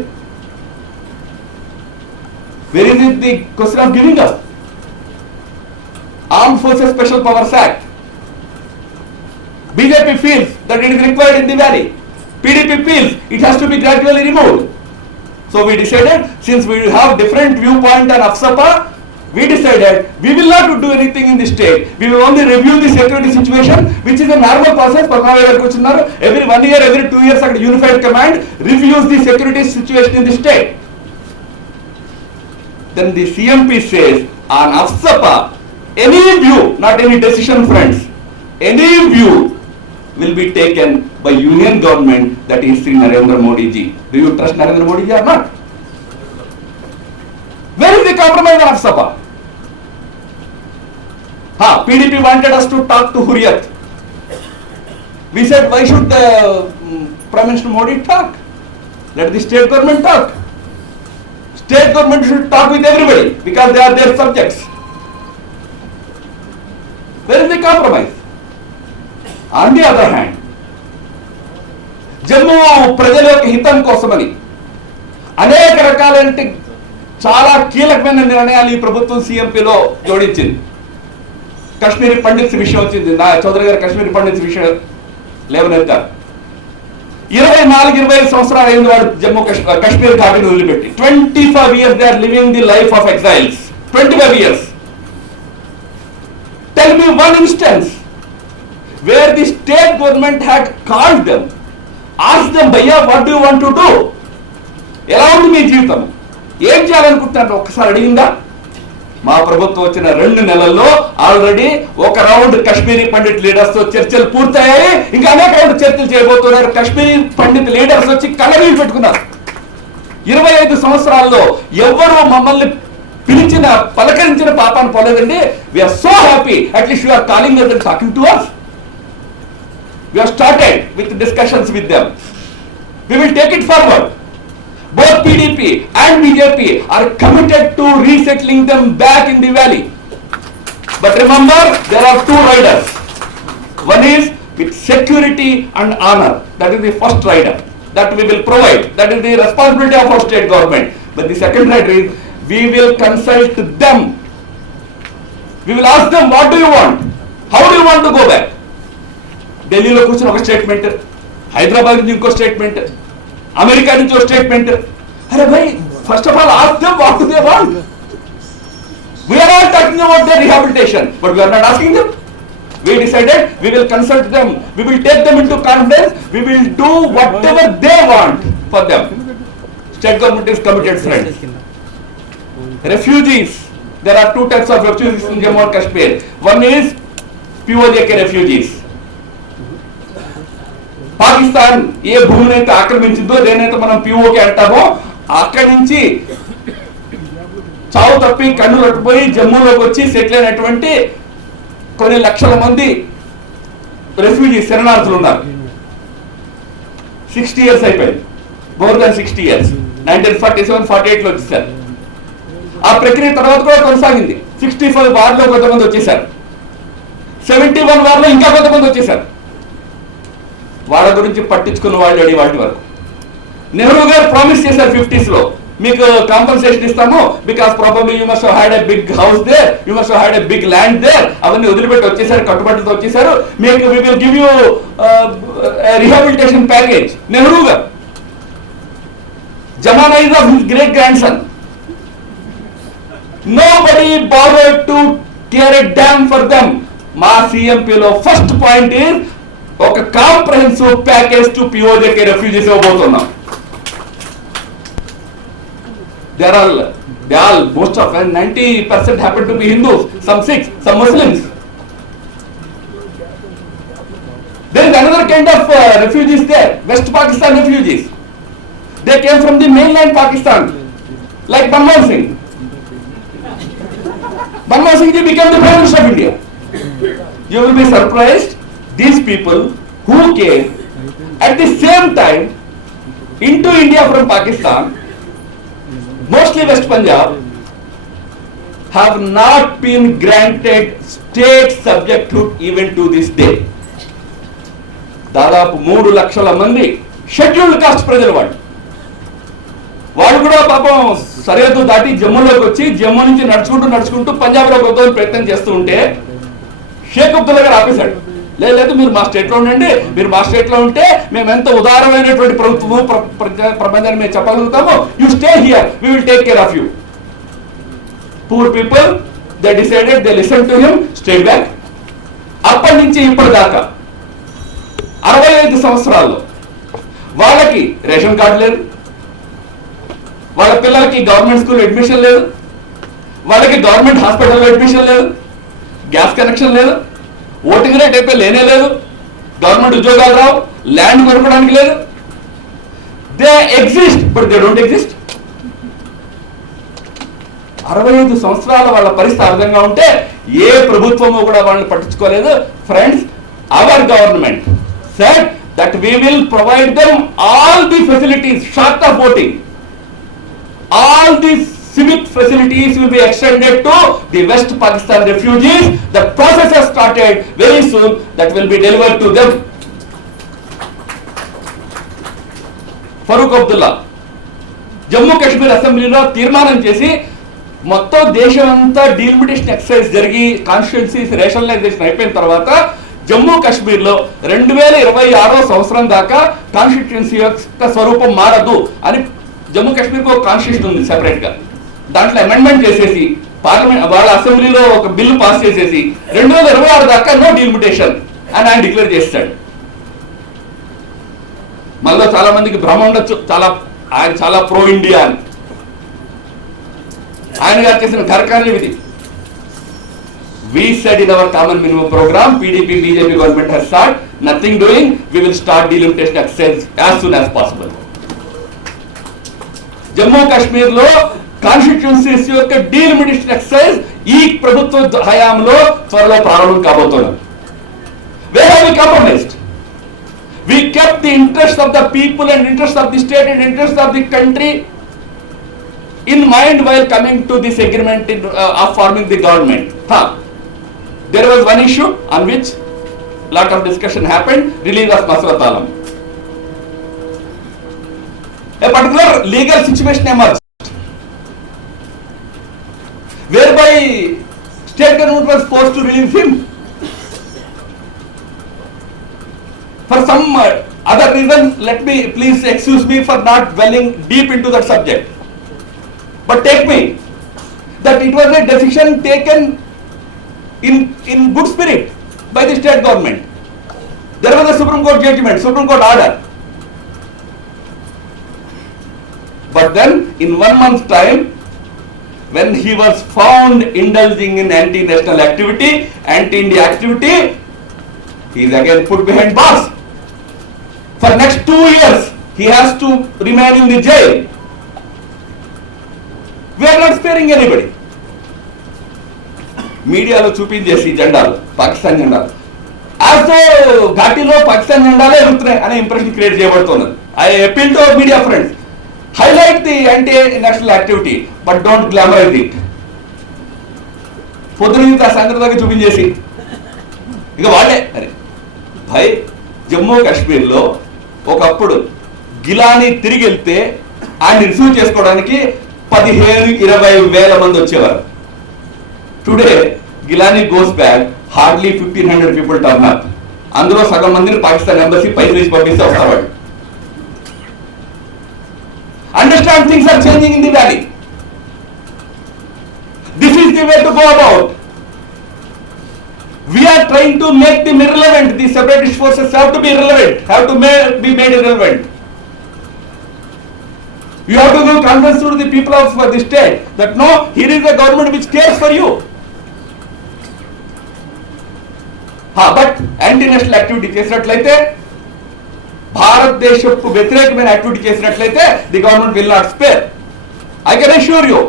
Where is it the question of giving us? Armed Forces Special Powers Act. BJP feels that it is required in the valley. PDP feels it has to be gradually removed. So we decided, since we have different viewpoint on AFSAPA, we decided we will not do anything in the state. We will only review the security situation, which is a normal process. Every 1 year, every 2 years, a unified command reviews the security situation in the state. Then the CMP says on AFSAPA, any view, not any decision, friends, any view will be taken by union government, that is Sri Narendra Modi ji. Do you trust Narendra Modi ji or not? Where is the compromise on AFSAPA? PDP wanted us to talk to Hurriyat. We said, why should Prime Minister Modi talk? Let the state government talk. State government should talk with everybody because they are their subjects. Where is the compromise? On the other hand, Jammu ప్రజల యొక్క హితం కోసమని అనేక రకాలైన చాలా కీలకమైన నిర్ణయాలు ఈ ప్రభుత్వం సిఎంపిలో జోడించింది. కాశ్మీరీ పండిట్స్ విషయం వచ్చింది, నా చౌదరి గారు కాశ్మీరీ పండిట్స్ విషయం లేవనెత్తారు. 24-25 సంవత్సరాలు అయింది వాడు జమ్మూ కాశ్మీర్ ఘాటిని వదిలిపెట్టి. 25 years they are living the life of exiles. 25 years. Tell me one instance where the state government had called them, asked them, Bhaiya, what do you want to do? ఎలా ఉంది మీ జీవితం, ఏం చేయాలనుకుంటున్నారు ఒక్కసారి అడిగిందా? మా ప్రభుత్వం వచ్చిన 2 నెలల్లో ఆల్రెడీ ఒక రౌండ్ కాశ్మీరీ పండిట్ లీడర్స్ తో చర్చలు పూర్తయ్యాయి, ఇంకా అనేక రౌండ్ చర్చలు చేయబోతున్నారు. కాశ్మీరీ పండిట్ లీడర్స్ వచ్చి కళ్ళనీళ్ళు పెట్టుకున్నారు. 25 సంవత్సరాల్లో ఎవరు మమ్మల్ని పిలిచిన పలకరించిన పాపాన్ని పోలేదండి. We are so happy, at least you are calling us and talking to us. We have started with discussions with them. We will take it forward. Both PDP and BJP are committed to resettling them back in the valley. But remember, there are 2 riders. One is with security and honor. That is the first rider that we will provide. That is the responsibility of our state government. But the second rider is we will consult them. We will ask them, what do you want? How do you want to go back? ఢిల్లీలో కూర్చొని ఒక స్టేట్మెంట్, హైదరాబాద్ నుంచి ఇంకో statement, America నుంచి ఒక statement. అరే భాయ్, first of all ask them what do they want. We are all talking about their rehabilitation, but we are not asking them. We decided we will consult them, we will take them into confidence, we will do whatever they want for them. State government is committed, friends. Refugees, there are 2 types of refugees in Jammu and Kashmir. One is POJK refugees. Pakistan ఏ భూమిని అయితే ఆక్రమించిందో, దేనైతే మనం పిఓకే అంటామో, అక్కడి నుంచి చావు తప్పి కన్ను కట్టుపోయి జమ్మూలోకి వచ్చి సెటిల్ అయినటువంటి కొన్ని లక్షల మంది రెఫ్యూజీ శరణార్థులు ఉన్నారు. 60 years అయిపోయింది, మోర్ దాన్ 60 years. 1947-48 లో వచ్చేసారు. ఆ ప్రక్రియ తర్వాత కూడా కొనసాగింది. 65 వార్లో కొంతమంది వచ్చేసారు, 71 వార్లో ఇంకా కొంతమంది వచ్చేసారు. వాళ్ళ గురించి పట్టించుకున్న వాళ్ళు అడి వాటి వరకు. నెహ్రూ గారు ప్రామిస్ చేశారు 50s లో, మీకు కాంపన్సేషన్ ఇస్తాము, because probably you must had a big house there, you must had a big land there. అవన్నీ వదిలిపెట్టి వచ్చేసారు, కట్టుబడితో వచ్చేసారు. మీకు we will give you rehabilitation package. Nehru గారు, జమానా is of his great grand son. Nobody bothered to care a damn for them. మా సిఎంపీలో ఫస్ట్ పాయింట్ ఇస్ ఒక comprehensive package to POJK refugees ఇవ్వబోతున్నాం. They all most of 90% happen to be Hindus, some Sikhs, some Muslims. There is another kind of refugees there, West Pakistan refugees. They came from the mainland Pakistan, like Manmohan Singh. Manmohan Singh ji became the Prime Minister of India. You will be surprised. These people who came at the same time into India from Pakistan, mostly West Punjab, have not been granted state subjecthood even to this day. దాదాపు 3 లక్షల మంది scheduled cost ప్రజలు వాళ్ళు కూడా పాపం సరిహద్దు దాటి జమ్మూలోకి వచ్చి జమ్మూ నుంచి నడుచుకుంటూ పంజాబ్లోకి వద్దామని ప్రయత్నం చేస్తూ ఉంటే షేక్ అబ్దుల్లా గారు ఆపేశాడు. లేదు, మీరు మా స్టేట్ లో ఉండండి, మీరు మా స్టేట్ లో ఉంటే మేము ఎంత ఉదారమైనటువంటి ప్రభుత్వము ప్రపంచాన్ని మేము చెప్పగలుగుతాము. You stay here, we will take care of you. Poor people, they decided, they listen to him, stayed back. అప్పటి నుంచి ఇప్పటిదాకా 65 సంవత్సరాల్లో వాళ్ళకి రేషన్ కార్డు లేదు, వాళ్ళ పిల్లలకి గవర్నమెంట్ స్కూల్ అడ్మిషన్ లేదు, వాళ్ళకి గవర్నమెంట్ హాస్పిటల్లో అడ్మిషన్ లేదు, గ్యాస్ కనెక్షన్ లేదు, ఓటింగ్ రేట్ అయితే లేనే లేదు, గవర్నమెంట్ ఉద్యోగాలు రావు, ల్యాండ్ కొనుక్కోవడానికి లేదు. They exist but they don't exist. 65 సంవత్సరాల వాళ్ళ పరిస్థితి ఆ విధంగా ఉంటే ఏ ప్రభుత్వము కూడా వాళ్ళని పట్టించుకోలేదు. Friends, our government said that we will provide them all the facilities short of voting. All these civic facilities will be extended to the West Pakistan refugees. The process has started very soon. That will be delivered to them. Farooq Abdullah, Jammu కాశ్మీర్ అసెంబ్లీలో తీర్మానం చేసి మొత్తం దేశం అంతా delimitation exercise జరిగి constituencies rationalization అయిపోయిన తర్వాత జమ్మూ కాశ్మీర్లో 2026 సంవత్సరం దాకా కాన్స్టిట్యున్సీ యొక్క స్వరూపం మారదు అని జమ్మూ కాశ్మీర్కి ఒక కాన్స్టిట్యూషన్ ఉంది సెపరేట్గా. దాంట్లో అమెండ్మెంట్ చేసేసి పార్లమెంట్ వాళ్ళ అసెంబ్లీలో ఒక బిల్లు పాస్ చేసేసి 2026 దాకా నో డీలిమిటేషన్ అని ఆయన డిక్లేర్ చేస్తాడు. మళ్ళీ చాలా మందికి భ్రమ ఉండొచ్చు, ఆయన చాలా ప్రో ఇండియా అని. ఆయన గారు చేసిన ఘర్కాన్ని విధి. We said in our common minimum program, PDP BJP government has started, nothing doing, we will start delimitation exercise as soon as possible. Jammu కాశ్మీర్ లో కాన్స్టిట్యున్సీస్ యొక్క డీలిమిటేషన్ ఎక్సర్సైజ్ ఈ ప్రభుత్వ హయాంలో త్వరలో ప్రారంభం కాబోతున్నది. Where have we compromised? We kept the interest of the people and interest of the state and interest of the country in mind while coming to this agreement of forming the government. There was one issue on which lot of discussion happened, release of Masrat Alam. A particular legal situation emerged whereby state government was forced to release him for some other reason. Let me, please excuse me for not dwelling deep into that subject, but take me that it was a decision taken in good spirit by the state government. There was a Supreme Court judgment, Supreme Court order, but then in 1 month's time, when he was found indulging in anti-national activity, anti-India activity, he is again put behind bars. For next 2 years he has to remain in the jail. We are not sparing anybody. మీడియాలో చూపించేసి జెండాలు, పాకిస్తాన్ జెండాలు, యాజ్ ఘాటీలో పాకిస్తాన్ జెండాలే ఎగురుతున్నాయి అనే impression create చేయబడుతున్నది. I appeal to our media friends, highlight the anti national activity but don't glamorise it. పొద్దున ఆ సంగతి దగ్గర చూపించేసి ఇక వాళ్ళే అరే భయ్. జమ్మూ కాశ్మీర్లో ఒకప్పుడు గిలానీ తిరిగి వెళ్తే ఆయన రిసీవ్ చేసుకోవడానికి 15-20 వేల మంది వచ్చేవారు. Today Gilani goes back, hardly 1500 people turn up. అందులో సగం మందిని పాకిస్తాన్ ఎంబసీ పైసలు ఇచ్చి పంపిస్తే వస్తారు. Understand, things are changing in the valley. This is the way to go about. We are trying to make them irrelevant. The separatist forces have to be irrelevant, have to be made irrelevant. You have to give confidence to the people of the state that no, here is a government which cares for you. But anti-national activity చేసినట్లయితే, భారతదేశపు వ్యతిరేకమైన యాక్టివిటీ చేసినట్లయితే the government will not spare. I can assure you.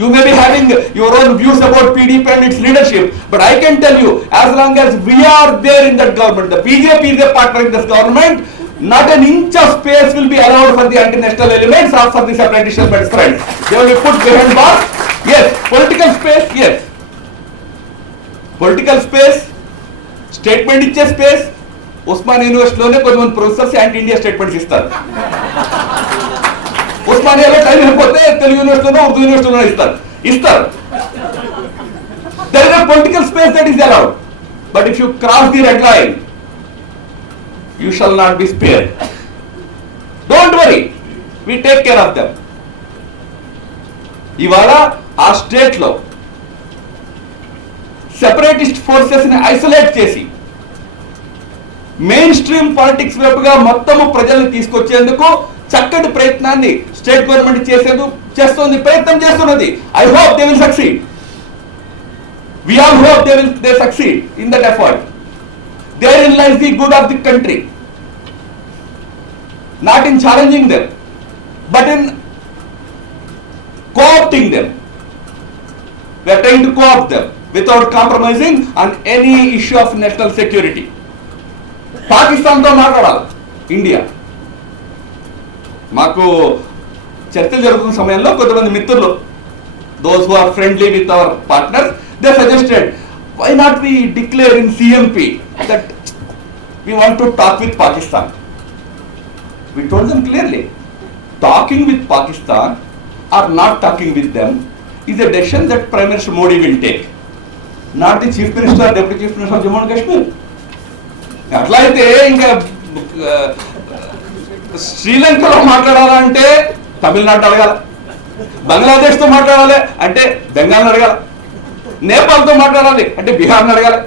You may be having your own views about PDP and its leadership, but I can tell you, as long as we are there in that government, the BJP is a partner in this government, not an inch of space will be allowed for the anti-national elements or for the separatist elements, friends. They will be put behind bars. Yes, political space, yes. Political space, statement ఇచ్చే స్పేస్. ఉస్మాన్ యూనివర్సిటీలోనే కొంతమంది professors anti India statements ఇస్తారు. ఉస్మానియాలో టైం అయిపోతే తెలుగు యూనివర్సిటీలో, ఉర్దూ యూనివర్సిటీలో ఇస్తారు. There is a political space that is allowed, but if you cross the red line, you shall not be spared. Don't worry, we take care of them. ఇవాళ ఆ స్టేట్ లో separatist forces ని ఐసోలేట్ చేసి మెయిన్ స్ట్రీమ్ పాలిటిక్స్ వైపుగా మొత్తము ప్రజల్ని తీసుకొచ్చేందుకు చక్కటి ప్రయత్నాన్ని స్టేట్ గవర్నమెంట్ చేస్తుంది, ప్రయత్నం చేస్తున్నది. I hope they will succeed. We all hope they succeed in that effort. Therein lies the good of the country. Not in challenging them, but in co-opting them. We are trying to co-opt them without compromising on any issue of national security. పాకిస్తాన్తో మాట్లాడాలి ఇండియా. మాకు చర్చలు జరుగుతున్న సమయంలో కొంతమంది మిత్రులు, those who are friendly with our partners, they suggested, why not we declare in CMP that we want to talk with Pakistan. We told them clearly, talking with Pakistan or not talking with them is a decision that Prime Minister Modi will take, not the Chief Minister or Deputy Chief Minister of Jammu and Kashmir. అట్లా అయితే ఇంకా శ్రీలంకలో మాట్లాడాలంటే తమిళనాడు అడగాల, బంగ్లాదేశ్తో మాట్లాడాలి అంటే బెంగాల్ని అడగాల, నేపాల్తో మాట్లాడాలి అంటే బీహార్ని అడగాలి.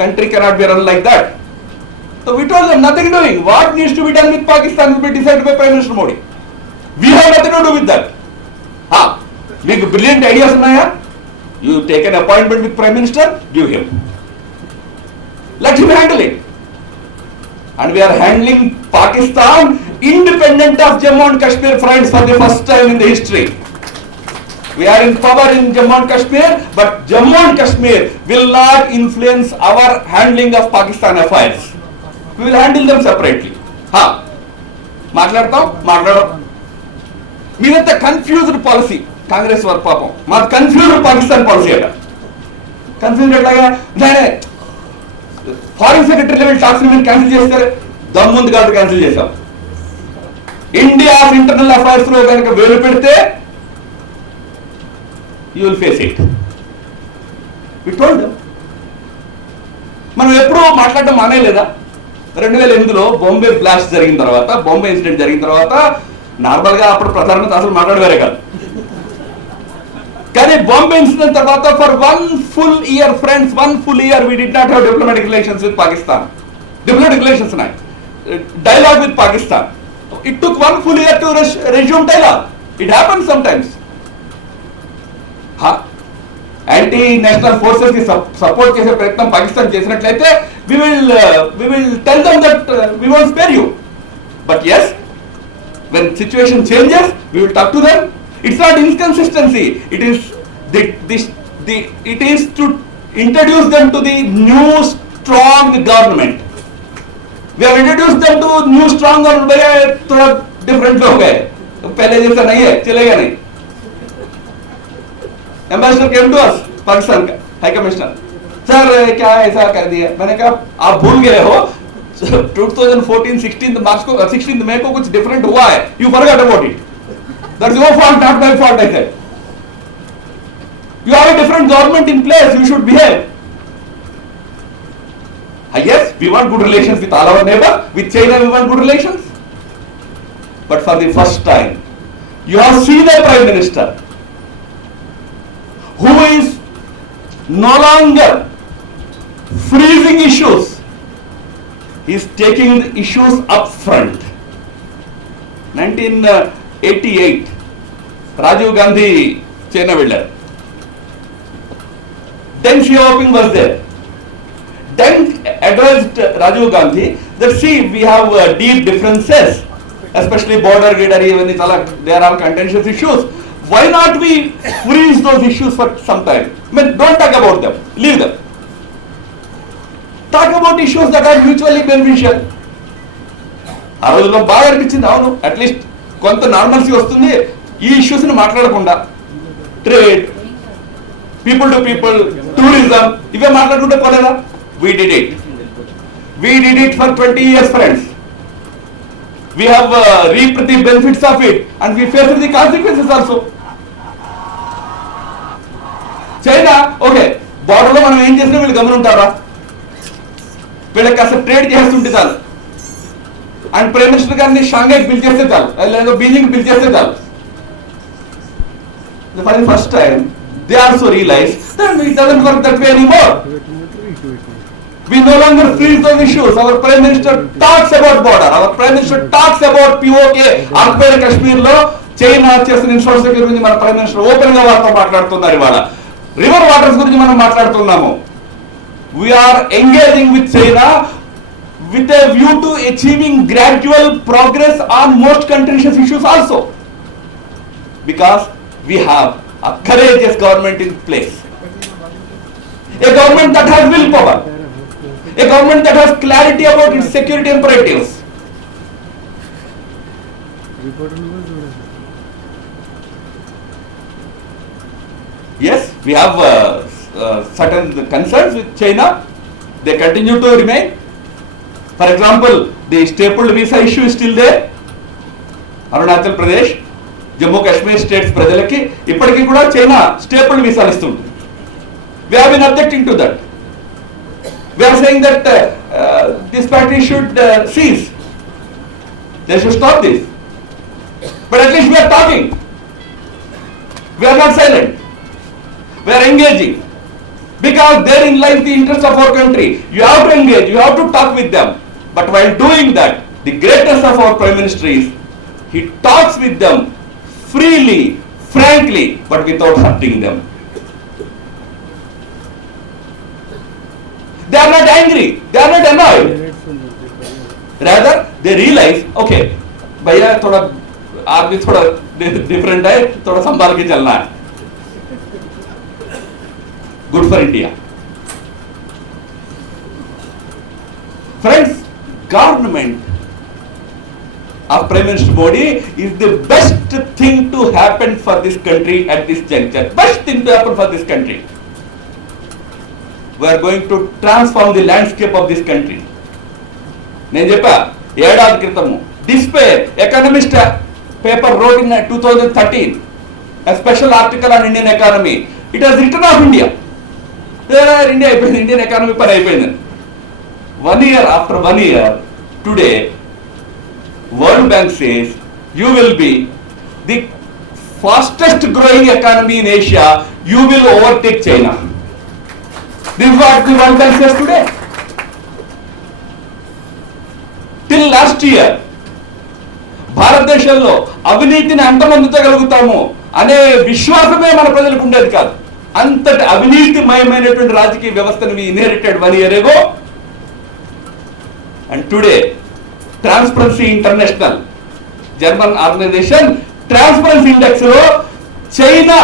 Country cannot be run like that. So we told them nothing doing. What needs to be done with Pakistan will be decided by Prime Minister Modi. We have nothing to do with that. మీకు brilliant ideas ఉన్నాయా? You take an appointment with Prime Minister, give him. Let him handle it. And we are handling Pakistan independent of Jammu and Kashmir, friends, for the first time in the history. We are in power in Jammu and Kashmir, but Jammu and Kashmir will not influence our handling of Pakistan affairs. We will handle them separately. మాట్లాడతాం. మీరంతా confused policy Congress వారి పాపం, మాది కన్ఫ్యూజ్డ్ పాకిస్తాన్ పాలసీ అట. కన్ఫ్యూజ్డ్ ఎట్లాగా? Foreign secretary level talks మీరు క్యాన్సిల్ చేస్తారు, దమ్ముంది కాదు క్యాన్సిల్ చేశాం. ఇండియా ఇంటర్నల్ అఫైర్స్ లో కనుక వేలు పెడితే you will face it. We told them. మనం ఎప్పుడూ మాట్లాడడం మానేలేదా? 2008లో బాంబే బ్లాస్ట్ జరిగిన తర్వాత, బాంబే ఇన్సిడెంట్ జరిగిన తర్వాత నార్మల్గా అప్పుడు ప్రధానమంత్రి అసలు మాట్లాడవేరే కాదు. కానీ బాంబే ఇన్సిడెంట్ తర్వాత ఫర్ 1 full year, friends, 1 full year we did not have diplomatic relations with Pakistan. Diplomatic relations nahi. Dialogue with Pakistan. It took 1 full year to resume dialogue. It happens sometimes. Anti national forces కి సపోర్ట్ చేసే ప్రయత్నం పాకిస్తాన్ చేసినట్లయితే we will tell them that we won't spare you. But yes, when situation changes, we will talk to them. It's not inconsistency. It is to introduce them to the new strong government. We have introduced them to new strong government. भैया थोड़ा different लोग हैं, पहले जैसा नहीं है, चलेगा नहीं. Ambassador came to us, Pakistan का हाई कमिश्नर, सर क्या ऐसा कर दिया? मैंने कहा आप भूल गए हो 2014 16 मार्च को 16 मई को कुछ डिफरेंट हुआ है, you forgot about it. That's your fault, not my fault. I said you have a different government in place, you should behave. Yes, we want good relations with all our neighbors. With China we want good relations, but for the first time you have seen a prime minister who is no longer freezing issues. He is taking the issues up front. 1988 Rajiv Gandhi China వెళ్ళారు. Deng Xiaoping was there. Deng addressed Rajiv Gandhi that see we have deep differences, especially border ఇవన్నీ చాలా they are all contentious issues. Why not we freeze those issues for some time? I mean, don't talk about them, leave them. Talk about issues that are mutually beneficial. ఆ రోజుల్లో బాగా అనిపించింది, అవును అట్లీస్ట్ కొంత నార్మల్సీ వస్తుంది ఈ ఇష్యూస్ ని మాట్లాడకుండా. Trade, people to people, tourism, ఇవే మాట్లాడుకుంటే పోలేదా? We did it for 20 years, friends. We have reaped the benefits of it and we faced the consequences also. China okay, border లో మనం ఏం చేసినా వీళ్ళు గమనుంటారా? వీళ్ళకి కాస్త ట్రేడ్ చేస్తుంటే చాలు, అండ్ ప్రైమ్ మినిస్టర్ గారిని షాంఘైకి పిలిచేస్తే చాలు, లేదా బీజింగ్ పిలిచేస్తే చాలు. For the first time they also realized that it doesn't work that way anymore. We no longer freeze those issues. Our Prime Minister talks about border. Our Prime Minister talks about POK. Occupied Kashmir లో చైనా చేసిన ఇన్ఫ్రాస్ట్రక్చర్ గురించి మన prime minister open గా వారితో మాట్లాడుతున్నారు. ఇవాళ river waters గురించి మనం మాట్లాడుతున్నాము. We are engaging with China with a view to achieving gradual progress on most contentious issues also, because we have a courageous government in place, a government that has willpower, a government that has clarity about its security imperatives. Yes, we have certain concerns with China. They continue to remain. For example, the stapled visa issue is still there. Arunachal Pradesh, Jammu Kashmir స్టేట్స్ ప్రజలకి ఇప్పటికీ కూడా China staple వీసాలు ఇస్తుంది. We have been objecting to that. We are saying that this party should cease. They should stop this. But at least we are talking. We are not silent. We are engaging. Because therein lies the interest of our country. You have to engage, you have to talk with them. But while doing that, the greatness of our Prime Minister is, he talks with them freely, frankly, but without hurting them. They are not angry, they are not annoyed. Rather, they realize, okay, भैया थोड़ा आदमी थोड़ा डिफरेंट है, थोड़ा संभाल के चलना है. Good for India. Friends, government of Prime Minister Modi is the best thing to happen for this country at this juncture. Best thing to happen for this country. We are going to transform the landscape of this country. నేను చెప్పా ఏడాది క్రితము despair economist paper road in 2013 a special article on Indian economy. It has written of India. India అయిపోయింది, Indian economy పని అయిపోయింది. 1 year after 1 year, today World Bank says you will be the fastest growing economy in Asia. You will overtake China. This is what the World Bank says today. Till last year, భారతదేశంలో అవినీతిని అంతమొందించగలుగుతాము అనే విశ్వాసమే మన ప్రజలకు ఉండేది కాదు. అంతటి అవినీతిమయమైనటువంటి రాజకీయ వ్యవస్థను we inherited 1 year ago. And today, Transparency International, German organisation, transparency index లో చైనా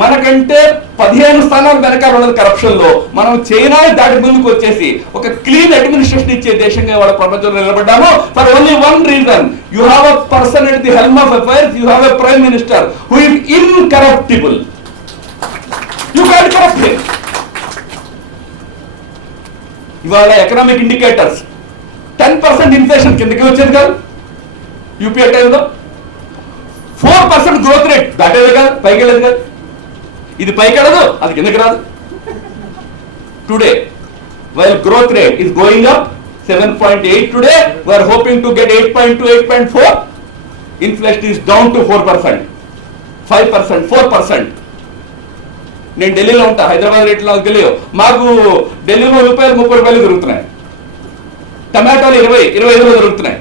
మనకంటే 15 స్థానాలు వెనకాల ఉన్నది కరప్షన్ లో. మనం చైనా దాటి ముందుకు వచ్చేసి ఒక క్లీన్ అడ్మినిస్ట్రేషన్ ఇచ్చే దేశంగా వాళ్ళ ప్రపంచంలో నిలబడ్డాము. For only one reason, you have a person at the helm of affairs, you have a prime minister who is incorruptible. You can't corrupt him. ఇవాళ ఎకనామిక్ ఇండికేటర్స్ 10% ఇన్ఫ్లేషన్ కిందకి వచ్చేది కాదు యూపీఏ టైంలో. 4% గ్రోత్ రేట్ దాటేది కాదు, పైకి వెళ్ళేది కాదు. ఇది పైకి వెళ్ళదు, అది కిందకి రాదు. Today while growth rate is going up 7.8, today we are hoping to get 8.2, 8.4. Inflation is down to 4%, 5%, 4%. నేను ఢిల్లీలో ఉంటా, హైదరాబాద్ రేట్లు నాకు తెలియదు. మాకు ఢిల్లీలో రూపాయలు 30 రూపాయలు దొరుకుతున్నాయి. టమాటోలు 20-25 దొరుకుతున్నాయి.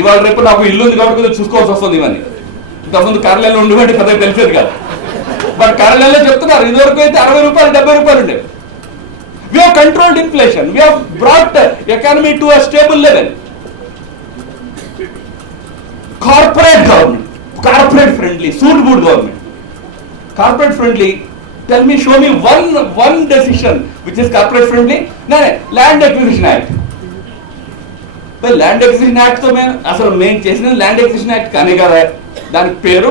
ఇవాళ రేపు నాకు ఇల్లు ఉంది కాబట్టి చూసుకోవాల్సి వస్తుంది. ఇవన్నీ ఇంతకుముందు కార్యాలయంలో ఉండేవాడి పెద్ద తెలిసేది కాదు. బట్ కార్యాలయంలో చెప్తున్నారు ఇదివరకు అయితే 60 రూపాయలు 70 రూపాయలు ఉండేవి. We have controlled inflation. We have brought economy to a stable level. Corporate government, corporate friendly, suit-boot government. Corporate friendly. Tell me, show me one decision which is corporate friendly. No, Land Acquisition Act. But Land Acquisition Act తో మేము అసలు మేము చేసిన land acquisition act కానీ కదా, దాని పేరు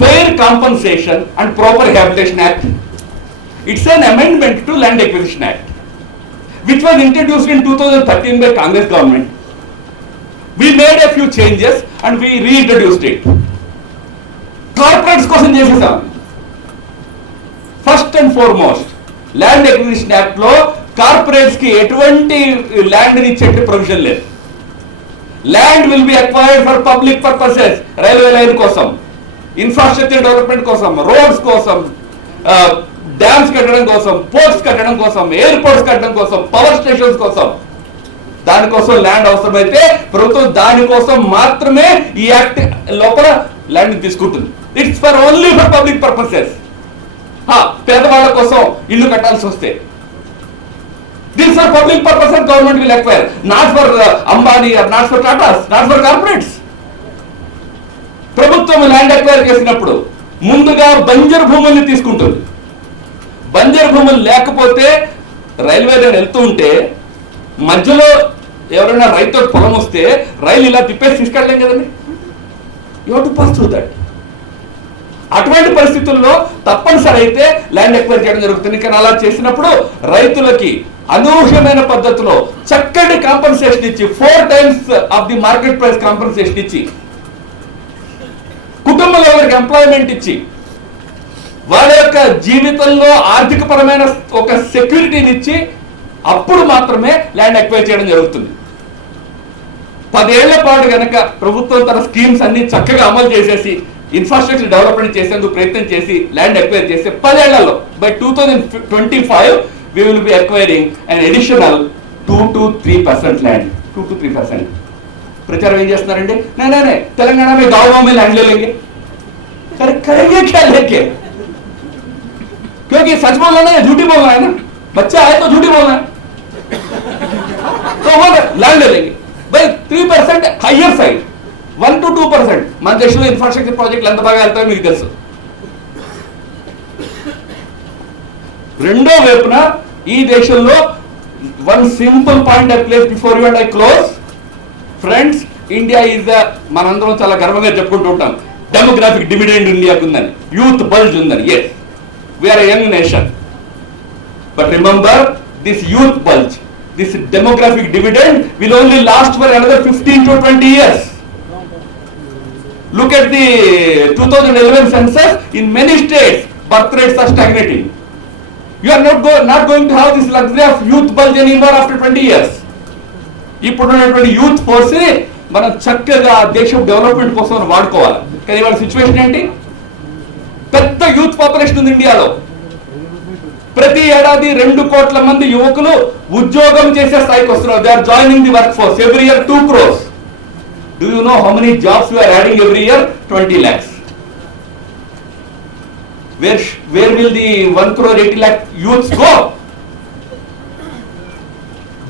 fair compensation and proper habitation act. It's an amendment to land acquisition act which was introduced in 2013 by Congress government. We made a few changes and we reintroduced it. Corporates కోసం చేసేసాం. First and foremost land acquisition act లో కార్పొరేట్స్ కి ఎటువంటి ల్యాండ్ ఇచ్చే ప్రొవిజన్ లేదు. Land will be acquired for public purposes, railway line కోసం, infrastructure development కోసం, రోడ్స్ కోసం, డ్యామ్స్ కట్టడం కోసం, పోర్ట్స్ కట్టడం కోసం, ఎయిర్పోర్ట్స్ కట్టడం కోసం, పవర్ స్టేషన్స్ కోసం, దానికోసం ల్యాండ్ అవసరమైతే ప్రభుత్వం దానికోసం మాత్రమే ఈ యాక్ట్ లోపల ల్యాండ్ తీసుకుంటుంది. It's for only for public purposes. పేదవాళ్ళ కోసం ఇల్లు కట్టాల్సి వస్తే this for public purposes government will acquire, not for Ambani or not for Tatas, not for corporates. ప్రభుత్వం ల్యాండ్ అక్వైర్ చేసినప్పుడు ముందుగా బంజరు భూముల్ని తీసుకుంటుంది. బంజరు భూములు లేకపోతే రైల్వే లైన్ వెళ్తూ ఉంటే మధ్యలో ఎవరైనా రైతు పొలం వస్తే రైలు ఇలా తిప్పేసి తీసుకెళ్ళలేం కదండి. You have to pass through that. అటువంటి పరిస్థితుల్లో తప్పనిసరి అయితే ల్యాండ్ ఎక్వైర్ చేయడం జరుగుతుంది. కానీ అలా చేసినప్పుడు రైతులకి అనూహ్యమైన పద్ధతిలో చక్కటి కాంపన్సేషన్ ఇచ్చి 4 times of the market price compensation ఇచ్చి కుటుంబంలో వారికి ఎంప్లాయ్మెంట్ ఇచ్చి వాళ్ళ యొక్క జీవితంలో ఆర్థిక పరమైన ఒక సెక్యూరిటీని ఇచ్చి అప్పుడు మాత్రమే ల్యాండ్ ఎక్వైర్ చేయడం జరుగుతుంది. 10 ఏళ్ల పాటు కనుక ప్రభుత్వం తన స్కీమ్స్ అన్ని చక్కగా అమలు చేసేసి ఇన్ఫ్రాస్ట్రక్చర్ డెవలప్మెంట్ చేసేందుకు ప్రయత్నం చేసి ల్యాండ్ ఎక్వైర్ చేస్తే 10 ఏళ్లలో బై 2025 we will be acquiring an additional 2 to 3% land. 2 to 3%. प्रचार ఏం చేస్తున్నారండి? नहीं तेलंगाना में गाँव में लैंड ले लेंगे. करेंगे क्या लेके? क्योंकि सच बोलना है झूठी बोलना है ना. बच्चा है तो झूठी बोलना है. तो वो लैंड ले लेंगे. भाई 3% हायर साइड 1 to 2%. మన దేశంలో ఇన్ఫ్రాస్ట్రక్చర్ ప్రాజెక్టులు ఎంత బాగా వెళ్తాయో మీకు తెలుసు. రెండో వైపున ఈ దేశంలో one simple point I place before you and I close. Friends, India is మనందరం చాలా గర్వంగా చెప్పుకుంటూ ఉంటాం డెమోగ్రాఫిక్ డివిడెండ్ ఇండియాకు ఉందని, యూత్ బల్జ్ ఉందని. Yes, we are a young nation. But remember this youth bulge, this demographic dividend will only last for another 15 to 20 years. Look at the 2011 census. In many states, birth rates are stagnating. You are not going to have this luxury of youth bulge anymore after 20 years. ఇప్పుడున్నటువంటి youth force ని మనం చక్కగా దేశం డెవలప్మెంట్ కోసం వాడుకోవాలి. కానీ వాళ్ళ సిచ్యువేషన్ ఏంటి? పెద్ద యూత్ పాపులేషన్ ఉంది ఇండియాలో. ప్రతి ఏడాది 2 కోట్ల మంది యువకులు ఉద్యోగం చేసే స్థాయికి వస్తున్నారు. They are joining the work force. Every year 2 crores. Do you know how many jobs we are adding every year? 20 lakhs. Where will the 1 crore 80 lakh youths go?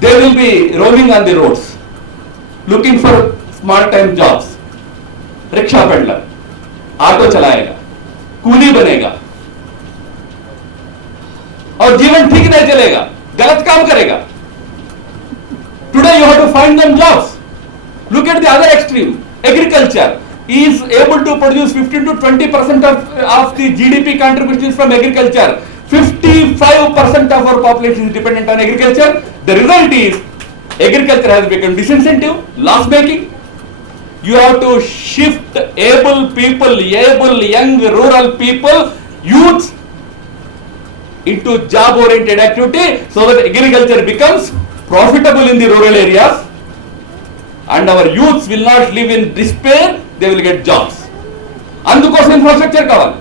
They will be roaming on the roads, looking for small time jobs. Rickshaw peddler, auto चलाएगा, कूली बनेगा और जीवन ठीक नहीं चलेगा, गलत काम करेगा. Today you have to find them jobs. Look at the other extreme. Agriculture is able to produce 15 to 20% of the GDP contributions from agriculture. 55% of our population is dependent on agriculture. The result is agriculture has become disincentive, loss making. You have to shift able people, able young rural people, youth into job oriented activity so that agriculture becomes profitable in the rural areas. And our youths will not live in despair, they will get jobs. అందుకోసం ఇన్ఫ్రాస్ట్రక్చర్ కావాలి.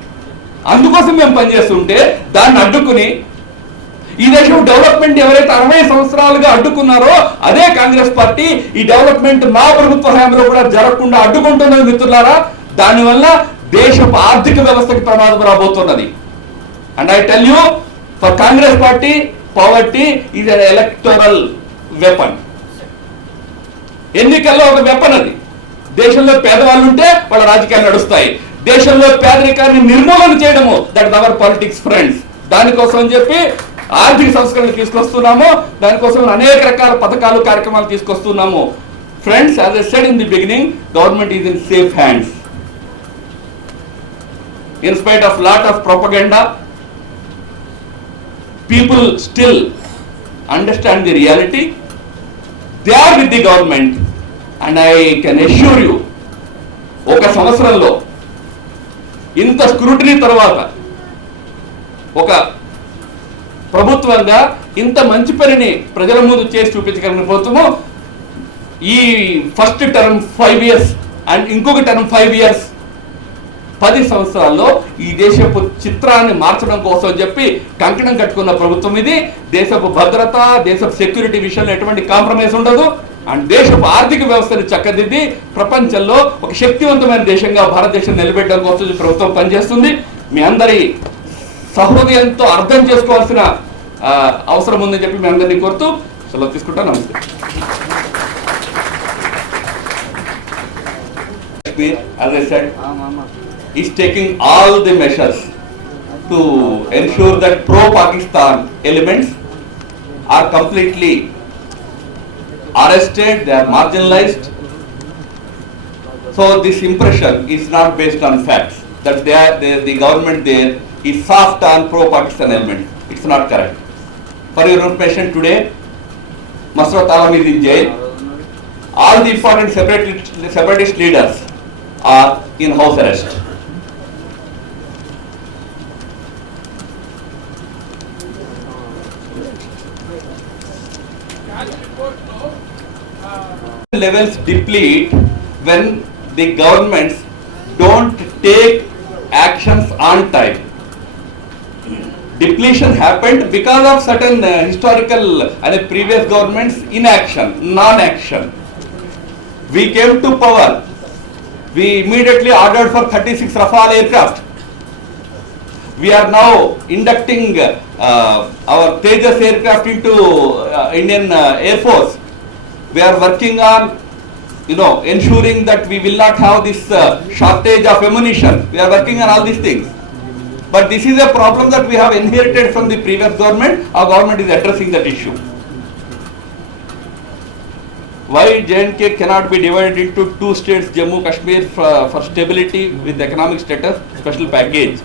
అందుకోసం మేము పనిచేస్తుంటే దాన్ని అడ్డుకుని ఈ దేశం డెవలప్మెంట్ ఎవరైతే 60 సంవత్సరాలుగా అడ్డుకున్నారో అదే కాంగ్రెస్ పార్టీ ఈ డెవలప్మెంట్ మా ప్రభుత్వ హయాంలో కూడా జరగకుండా అడ్డుకుంటున్నది మిత్రులారా. దానివల్ల దేశపు ఆర్థిక వ్యవస్థకి ప్రమాదం రాబోతున్నది. And I tell you, for Congress party poverty is an electoral weapon. ఎన్నికల్లో ఒక వెపన్ అది. దేశంలో పేదవాళ్ళు ఉంటే వాళ్ళ రాజకీయాలు నడుస్తాయి. దేశంలో పేదరికాన్ని నిర్మూలన చేయడము, దట్ అవర్ పాలిటిక్స్ ఫ్రెండ్స్. దానికోసం చెప్పి ఆర్థిక సంస్కరణలు తీసుకొస్తున్నాము. దానికోసం అనేక రకాల పథకాలు కార్యక్రమాలు తీసుకొస్తున్నాము. Friends, as I said in the beginning, government is in safe hands. In spite of lot of propaganda, people still understand the reality. They are with the government and I can assure you, ఒక సంవత్సరంలో ఇంత స్క్రూటినీ తర్వాత ఒక ప్రభుత్వంగా ఇంత మంచి పనిని ప్రజల ముందు చేసి చూపించగలిగిన ప్రభుత్వము ఈ ఫస్ట్ టర్మ్ 5 years అండ్ ఇంకొక టర్మ్ 5 years 10 సంవత్సరాల్లో ఈ దేశపు చిత్రాన్ని మార్చడం కోసం చెప్పి కంకణం కట్టుకున్న ప్రభుత్వం ఇది. దేశపు భద్రత, దేశపు సెక్యూరిటీ విషయంలో ఎటువంటి కాంప్రమైజ్ ఉండదు. అండ్ దేశపు ఆర్థిక వ్యవస్థను చక్కదిద్ది ప్రపంచంలో ఒక శక్తివంతమైన దేశంగా భారతదేశం నిలబెట్టడం కోసం ఈ ప్రభుత్వం పనిచేస్తుంది. మీ అందరి సహృదయంతో అర్థం చేసుకోవాల్సిన అవసరం ఉందని చెప్పి మీ అందరినీ కోరుతూ సెలవు తీసుకుంటా. నమస్తే. As I said, is taking all the measures to ensure that pro-Pakistan elements are completely arrested, they are marginalized. So this impression is not based on facts, that the government there is soft on pro-Pakistan elements. It's not correct. For your information, today, Masrat Alam is in jail. All the important separatist leaders are in house arrest. Levels deplete when the governments don't take actions on time. Depletion happened because of certain historical and previous governments inaction, non-action. We came to power. We immediately ordered for 36 Rafale aircraft. We are now inducting our Tejas aircraft into Indian Air Force. We are working on, ensuring that we will not have this shortage of ammunition. We are working on all these things. But this is a problem that we have inherited from the previous government. Our government is addressing that issue. Why J&K cannot be divided into two states, Jammu Kashmir, for stability with economic status, special package.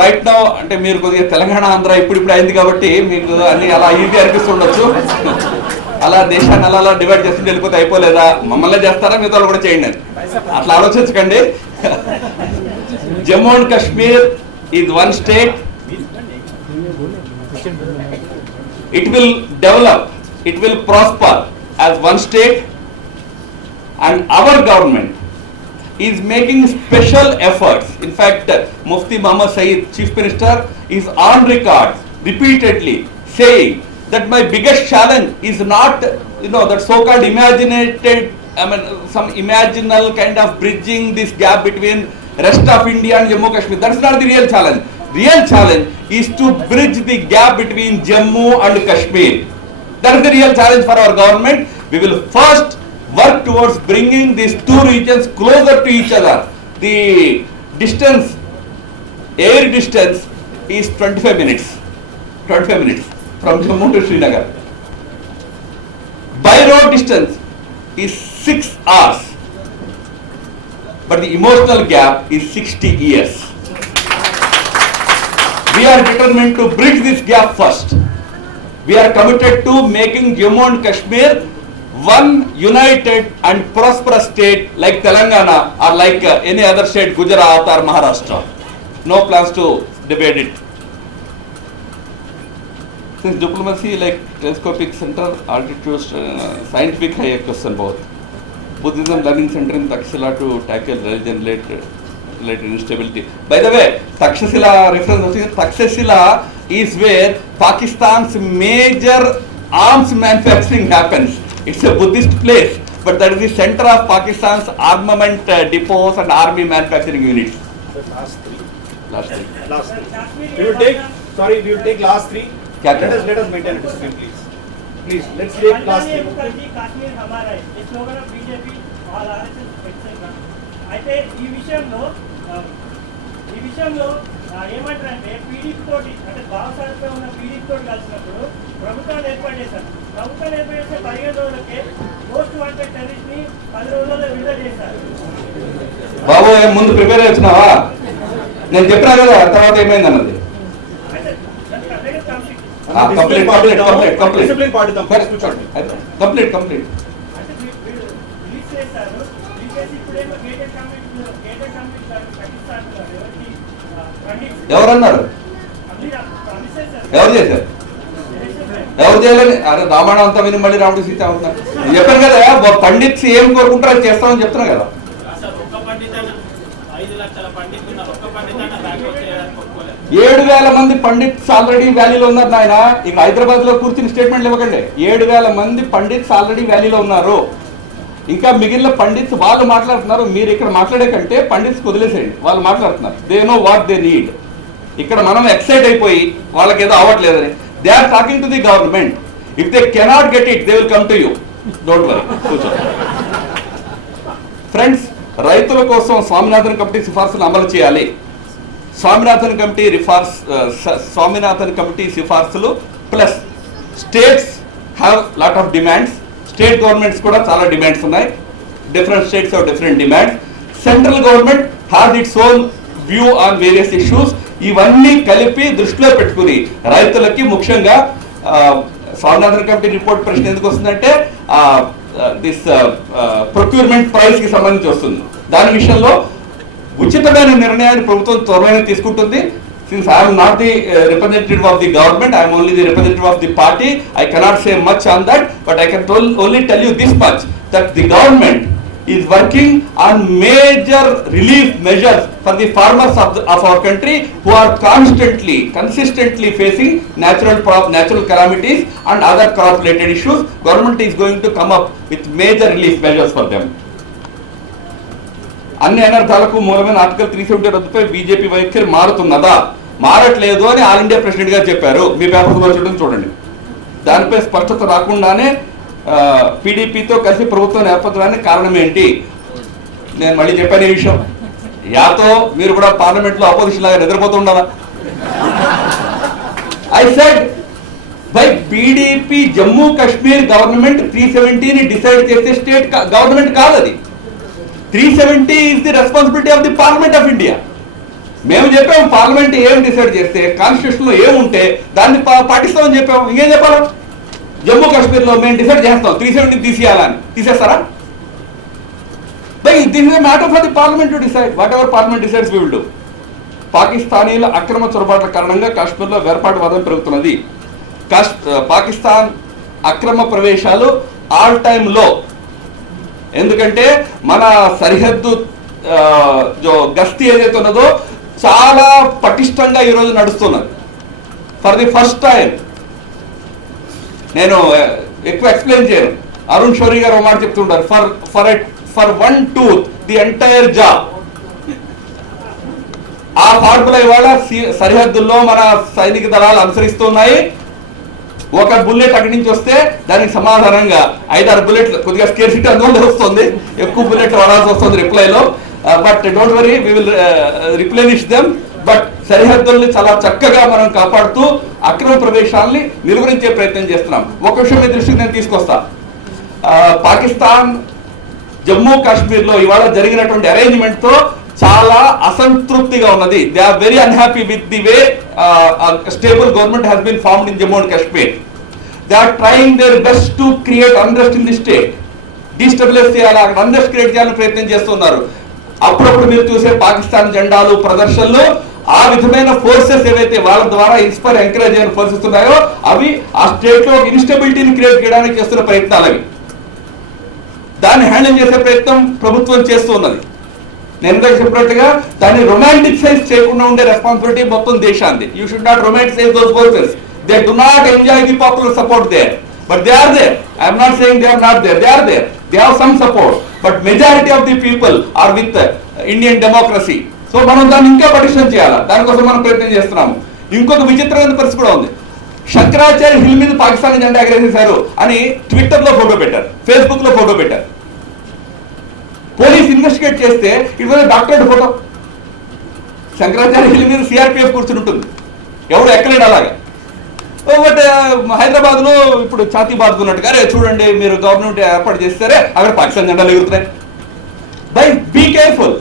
Right now అంటే మీరు కొద్దిగా తెలంగాణ ఆంధ్ర ఇప్పుడు అయింది కాబట్టి మీకు అన్ని అలా ఈజీ అనిపిస్తుండొచ్చు. అలా దేశాన్ని అలా డివైడ్ చేస్తుంటే వెళ్ళిపోతే అయిపోలేదా, మమ్మల్ని చేస్తారా మిగతా కూడా చేయండి అని అట్లా ఆలోచించకండి. Jammu and Kashmir is one state. It will develop, it will prosper as one state, and our government is making special efforts. In fact, Mufti Muhammad Saeed, Chief Minister, is on record repeatedly saying that my biggest challenge is not, that so-called some imaginal kind of bridging this gap between rest of India and Jammu Kashmir. That's not the real challenge. Real challenge is to bridge the gap between Jammu and Kashmir. That is the real challenge for our government. We will first work towards bringing these two regions closer to each other. The distance, air distance is 25 minutes. 25 minutes from Jammu to Srinagar. By road distance is 6 hours. But the emotional gap is 60 years. We are determined to bridge this gap first. We are committed to making Jammu and Kashmir one united and prosperous state like Telangana or like any other state, Gujarat or Maharashtra. No plans to debate it. Since diplomacy like telescopic center, altitude, scientific high question both. Buddhism learning center in Takshila to tackle religion-related instability. By the way, Takshashila reference, Takshashila is where Pakistan's major arms manufacturing happens. It's a Buddhist place, but that is the center of Pakistan's armament depots and army manufacturing units. Last three. Last three. We will take last three. Let us maintain a discipline, please. Please, let's take last three. Kashmir హమారా హై ఈ slogan of BJP all RSS etcetera. అయితే ఈ విషయంలో ఏమంటారంటే పీడీపీ తోటి అంటే బావసారిపై ఉన్న పీడీపీ తోటి కలిసినప్పుడు ప్రభుత్వాన్ని ఏర్పాటు చేశారు. ప్రభుత్వాన్ని ఏర్పాటు చేసే 15 రోజులకే పోస్ట్ వాంటెడ్ టెర్రరిస్ట్ ని 10 రోజుల్లో విడుదల చేశారు. బాబు ముందు ప్రిపేర్ అవుతున్నావా? నేను చెప్పినా కదా తర్వాత ఏమైంది అన్నది. కంప్లీట్ రిలీజ్ చేశారు. ఇప్పుడేమో గేటెడ్ కమిటీ పాకిస్తాన్ ఎవరన్నారు? ఎవరు చేశారు? ఎవరు చేయాలని? అరే రామాయణం అంతా విని మళ్ళీ రాముడు సీత అవుతున్నారు. చెప్పాను కదా, పండిట్స్ ఏం కోరుకుంటారో చేస్తామని చెప్తున్నా కదా. 7,000 మంది పండిట్స్ ఆల్రెడీ వ్యాలీలో ఉన్నారు నాయన. ఇక హైదరాబాద్ లో కూర్చుని స్టేట్మెంట్లు ఇవ్వకండి. 7,000 మంది పండిట్స్ ఆల్రెడీ వ్యాలీలో ఉన్నారు. ఇంకా మిగిలిన పండిట్స్ వాళ్ళు మాట్లాడుతున్నారు. మీరు ఇక్కడ మాట్లాడే కంటే పండిట్స్ వదిలేసేయండి, వాళ్ళు మాట్లాడుతున్నారు. They know what they need. ఇక్కడ మనం ఎక్సైట్ అయిపోయి వాళ్ళకి ఏదో అవ్వట్లేదని they are talking to the government. If they cannot get it they will come to you. Don't worry. Friends, రైతుల కోసం స్వామినాథన్ కమిటీ సిఫార్సులు అమలు చేయాలి. స్వామినాథన్ కమిటీ సిఫార్సులు plus states have lot of demands. State governments కూడా చాలా డిమాండ్స్ ఉన్నాయి. Different states have different demands. Central government has its own view on various issues. ఇవన్నీ కలిపి దృష్టిలో పెట్టుకుని రైతులకి ముఖ్యంగా స్వామినాథన్ కమిటీ రిపోర్ట్ ప్రశ్న ఎందుకు వస్తుందంటే దిస్ ప్రొక్యూర్మెంట్ ప్రైస్ కి సంబంధించి వస్తుంది. దాని విషయంలో ఉచితమైన నిర్ణయాన్ని ప్రభుత్వం త్వరగా తీసుకుంటుంది. Since I am not the representative of the government, I am only the representative of the party. I cannot say much on that, but I can only tell you this much, that the government is working on major relief measures for the farmers of our country who are consistently facing natural calamities and other crop related issues. Government is going to come up with major relief measures for them. అన్ని అనర్థాలకు మూలమైన ఆర్టికల్ 370 రద్దుపై బీజేపీ వైఖరి మారుతున్నదా? మారట్లేదు అని all India president గారు చెప్పారు. మీ పేపర్ చూడండి. దానిపై స్పష్టత రాకుండానే పీడీపీతో కలిసి ప్రభుత్వం ఏర్పడడానికి కారణం ఏంటి? నేను మళ్ళీ చెప్పాను ఈ విషయం. యాతో మీరు కూడా పార్లమెంట్ లో అపోజిషన్ లాగా నిద్రపోతుండాలా? I said by PDP Jammu Kashmir government 370ని డిసైడ్ చేసే స్టేట్ గవర్నమెంట్ కాదు. అది 370 is the responsibility of the Parliament of India. మేము చెప్పాము పార్లమెంట్ ఏం డిసైడ్ చేస్తే కాన్స్టిట్యూషన్ లో ఏముంటే దాన్ని పాటిస్తామని చెప్పాము. ఇంకేం చెప్పాలి? జమ్మూ కాశ్మీర్ లో మేము డిసైడ్ చేస్తాం 370 తీసేయాలని. తీసేస్తారా? This is a matter for the parliament to decide. What parliament decides we will do. పాకిస్తానీల అక్రమ చొరబాట్ల కారణంగా కాశ్మీర్లో వేర్పాటువాదం పెరుగుతున్నది. పాకిస్తాన్ అక్రమ ప్రవేశాలు ఆల్ టైమ్ లో. ఎందుకంటే మన సరిహద్దు గస్తీ ఏదైతే ఉన్నదో చాలా పటిష్టంగా ఈరోజు నడుస్తున్నది. ఫర్ ది ఫస్ట్ టైం నేను ఎక్కువ ఎక్స్ప్లెయిన్ చేయను. అరుణ్ షౌరి గారు ఒక మాట చెప్తుంటారు, for one tooth the entire job. ఆ ఫార్ములా ఇవాళ సరిహద్దుల్లో మన సైనిక దళాలు అనుసరిస్తున్నాయి. ఒక బుల్లెట్ అక్కడి నుంచి వస్తే దానికి సమాధానంగా 5-6 బుల్లెట్లు, కొద్దిగా స్కేర్సిటీ అందువల్ల వస్తుంది, ఎక్కువ బుల్లెట్లు వాడాల్సి వస్తుంది రిప్లైలో. But don't worry, we will replenish them. But సరిహద్దుల్ని చాలా చక్కగా మనం కాపాడుతూ అక్రమ ప్రవేశాలని నిలువరించే ప్రయత్నం చేస్తున్నాం. ఒక విషయం మీ దృష్టికి నేను తీసుకొస్తా. పాకిస్తాన్ జమ్మూ కాశ్మీర్ లో ఇవాళ జరిగినటువంటి అరేంజ్మెంట్ తో చాలా అసంతృప్తిగా ఉన్నది. They are very unhappy with the way stable government has been formed in Jammu and Kashmir. They are trying their best to create unrest in the state. Destabilise చేయాలి, అక్కడ అన్రెస్ట్ క్రియేట్ చేయాలని ప్రయత్నం చేస్తున్నారు. అప్పుడప్పుడు మీరు చూసే పాకిస్తాన్ జెండాలు ప్రదర్శనలు, ఆ విధమైన ఫోర్సెస్ ఏవైతే వాళ్ళ ద్వారా ఇన్స్పైర్ ఎంకరేజ్ అయిన ఫోర్సెస్ ఉన్నాయో అవి ఆ స్టేట్ లో ఇన్స్టెబిలిటీని క్రియేట్ చేయడానికి చేస్తున్న ప్రయత్నాలు అవి. దాన్ని హ్యాండిల్ చేసే ప్రయత్నం ప్రభుత్వం చేస్తున్నది. నేను చెప్పినట్టుగా దాన్ని రొమాంటిసైజ్ చేయకుండా ఉండే రెస్పాన్సిబిలిటీ మొత్తం దేశాన్ని. You should not romanticise those forces. They do not enjoy the popular support there, but they are there. I am not saying they are not there. They are there. They have some support, but majority of the people are with Indian democracy. So మనం దాన్ని ఇంకా పటిష్టం చేయాలి. దానికోసం మనం ప్రయత్నం చేస్తున్నాము. ఇంకొక విచిత్రమైన పరిస్థితి కూడా ఉంది. శంకరాచార్య హిల్ మీద పాకిస్తాన్ జెండా ఎగరేసేశారు అని ట్విట్టర్ లో ఫోటో పెట్టారు, ఫేస్బుక్ లో ఫోటో పెట్టారు. పోలీస్ ఇన్వెస్టిగేట్ చేస్తే it was doctored photo. Shankaracharya హిల్ మీద సిఆర్పిఎఫ్ కూర్చుని ఉంటుంది, ఎవడు ఎక్కలేడు అలాగా. బట్ హైదరాబాద్ లో ఇప్పుడు ఛాతీ బాదుకున్నట్టుగా చూడండి మీరు గవర్నమెంట్ ఏర్పాటు చేస్తారే అక్కడ పాకిస్తాన్ జెండాలు ఎగురుతున్నాయి. Be careful,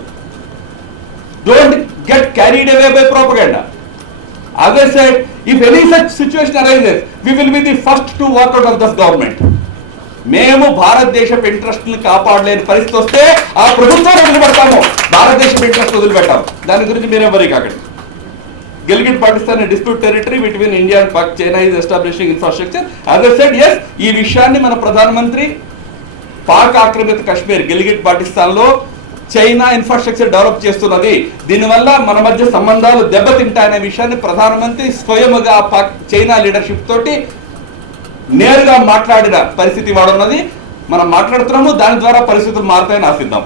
don't get carried away by propaganda. As I said, if any such situation arises, we will be the first to walk out of this government. మేము భారతదేశపు ఇంట్రెస్ట్ ని కాపాడలేని పరిస్థితి వస్తే ఆ ప్రభుత్వాన్ని వదిలిపెడతాము, భారతదేశపు ఇంట్రెస్ట్ వదిలిపెట్టాము. దాని గురించి మీరే వరీ కాకండి. గిల్గిట్ Pakistan dispute territory between India and China is establishing infrastructure. As I said, yes, ఈ విషయాన్ని మన ప్రధానమంత్రి పాక్ ఆక్రమిత కశ్మీర్ గిల్గిట్ పాకిస్తాన్ లో చైనా ఇన్ఫ్రాస్ట్రక్చర్ డెవలప్ చేస్తున్నది, దీనివల్ల మన మధ్య సంబంధాలు దెబ్బతింటాయనే విషయాన్ని ప్రధానమంత్రి స్వయముగా చైనా లీడర్షిప్ తోటి నేరుగా మాట్లాడిన పరిస్థితి వాడున్నది. మనం మాట్లాడుతున్నాము, దాని ద్వారా పరిస్థితులు మారుతాయని ఆశిద్దాం.